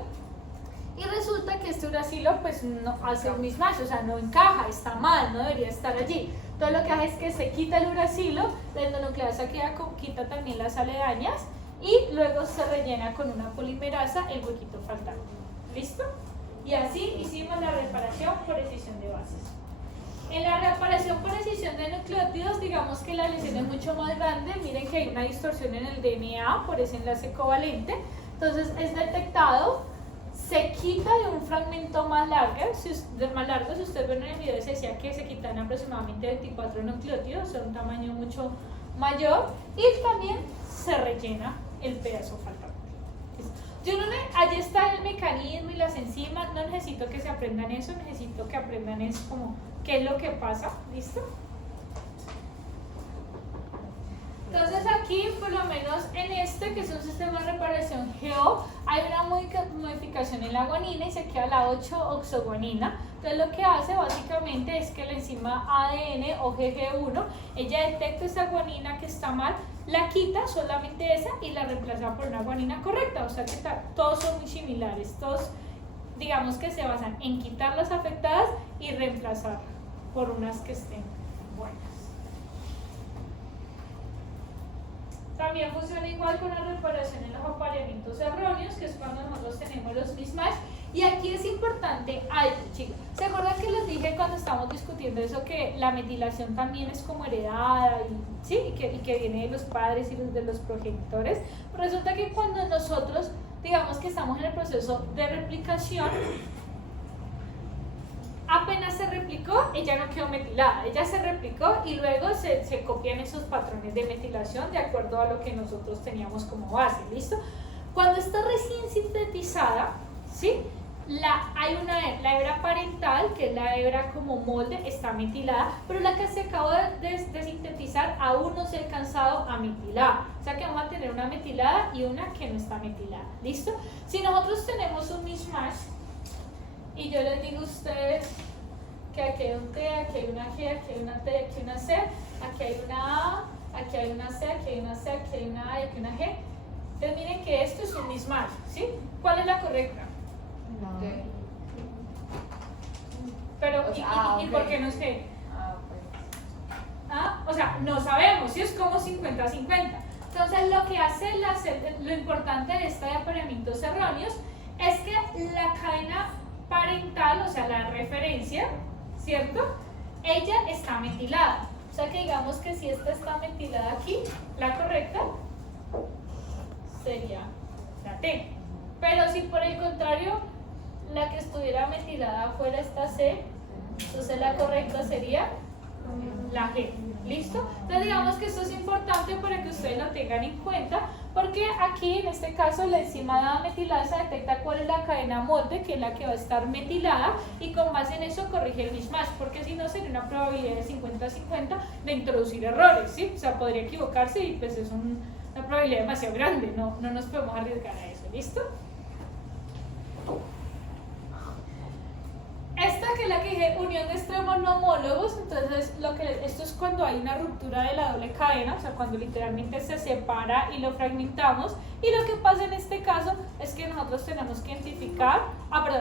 Y resulta que este uracilo pues no hace un mismatch, o sea, no encaja, está mal, no debería estar allí. Entonces lo que hace es que se quita el uracilo, la endonucleasa quita también las aledañas y luego se rellena con una polimerasa el huequito faltante. ¿Listo? Y así hicimos la reparación por escisión de bases. En la reparación por escisión de nucleótidos, digamos que la lesión es mucho más grande. Miren que hay una distorsión en el DNA por ese enlace covalente. Entonces es detectado, se quita de un fragmento más largo. Si ustedes ven en el video, se decía que se quitan aproximadamente 24 nucleótidos, o sea, un tamaño mucho mayor. Y también se rellena el pedazo faltante. Allí está el mecanismo y las enzimas. No necesito que se aprendan eso, necesito que aprendan es como qué es lo que pasa. ¿Listo? Entonces aquí, por lo menos en este, que es un sistema de reparación GO, hay una modificación en la guanina y se queda la 8-oxoguanina. Entonces lo que hace básicamente es que la enzima ADN o GG1, ella detecta esa guanina que está mal, la quita, solamente esa, y la reemplaza por una guanina correcta. O sea que todos son muy similares, todos digamos que se basan en quitar las afectadas y reemplazar por unas que estén buenas. También funciona igual con la reparación en los apareamientos erróneos, que es cuando nosotros tenemos los mismatch. Y aquí es importante algo, chicos. ¿Se acuerdan que les dije cuando estábamos discutiendo eso que la metilación también es como heredada y, ¿sí? y que viene de los padres y de los progenitores? Resulta que cuando nosotros, digamos que estamos en el proceso de replicación, apenas se replicó, ella no quedó metilada, ella se replicó y luego se copian esos patrones de metilación de acuerdo a lo que nosotros teníamos como base, ¿listo? Cuando está recién sintetizada, ¿sí? Hay la hebra parental, que es la hebra como molde, está metilada, pero la que se acabó de sintetizar aún no se ha alcanzado a metilar. O sea que vamos a tener una metilada y una que no está metilada, ¿listo? Si nosotros tenemos un mismatch, y yo les digo a ustedes que aquí hay un T, aquí hay una G, aquí hay una T, aquí hay una C, aquí hay una A, aquí hay una C, aquí hay una C, aquí hay una A y aquí hay una G. Entonces miren que esto es un mismatch, ¿sí? ¿Cuál es la correcta? No. Okay. Pero, ¿y por qué no sé? O sea, no sabemos, si es como 50-50. Entonces lo que hace lo importante de esta de apareamientos erróneos es que la cadena parental, o sea, la referencia, ¿cierto? Ella está metilada. O sea que digamos que si esta está metilada aquí, la correcta sería la T. Pero si por el contrario, la que estuviera metilada fuera esta C, entonces la correcta sería la G. ¿Listo? Entonces digamos que esto es importante para que ustedes lo tengan en cuenta, porque aquí en este caso la enzima metilasa detecta cuál es la cadena molde, que es la que va a estar metilada, y con base en eso corrige el mismatch, porque si no sería una probabilidad de 50-50 de introducir errores, ¿sí? O sea, podría equivocarse y pues es una probabilidad demasiado grande, no nos podemos arriesgar a eso. ¿Listo? Esta que es la que dije, unión de extremos no homólogos, entonces esto es cuando hay una ruptura de la doble cadena, o sea, cuando literalmente se separa y lo fragmentamos, y lo que pasa en este caso es que nosotros tenemos que identificar,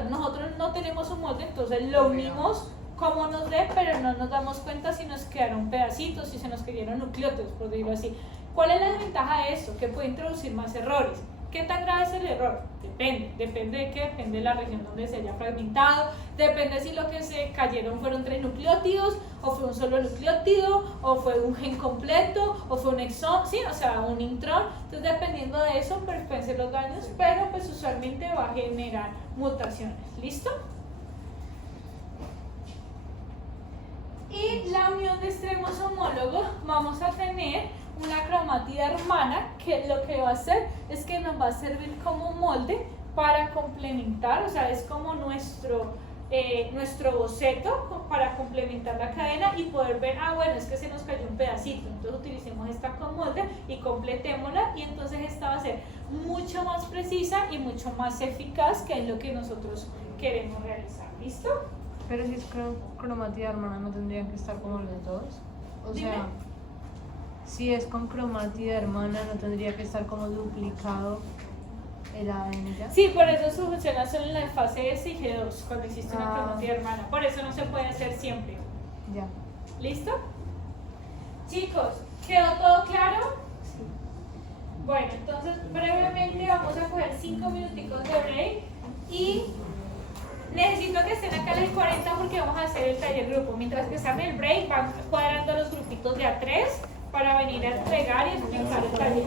nosotros no tenemos un molde, entonces lo unimos como nos dé, pero no nos damos cuenta si nos quedaron pedacitos, si se nos cayeron nucleótidos, por decirlo así. ¿Cuál es la desventaja de esto? Que puede introducir más errores. ¿Qué tan grave es el error? Depende de qué, depende de la región donde se haya fragmentado, depende si lo que se cayeron fueron 3 nucleótidos, o fue un solo nucleótido, o fue un gen completo, o fue un exón, sí, o sea, un intrón. Entonces dependiendo de eso pueden ser los daños, pero pues usualmente va a generar mutaciones. ¿Listo? Y la unión de extremos homólogos, vamos a tener una cromátida hermana que lo que va a hacer es que nos va a servir como molde para complementar, o sea, es como nuestro boceto para complementar la cadena y poder ver, bueno, es que se nos cayó un pedacito, entonces utilicemos esta con molde y completémosla, y entonces esta va a ser mucho más precisa y mucho más eficaz, que es lo que nosotros queremos realizar. ¿Listo? Pero si es cromatida hermana, ¿no tendrían que estar como los dos? O Dime. sea, si es con cromatida hermana, ¿no tendría que estar como duplicado el ADN ya. Sí, por eso se funciona solo en la fase S y G2, cuando existe una Ah. cromatía hermana. Por eso no se puede hacer siempre. Ya. ¿Listo? Chicos, ¿quedó todo claro? Bueno, entonces brevemente vamos a coger 5 minuticos de break y necesito que estén acá en el 40 porque vamos a hacer el taller grupo. Mientras que están en el break van cuadrando los grupitos de A3 para venir a entregar y explicar el taller.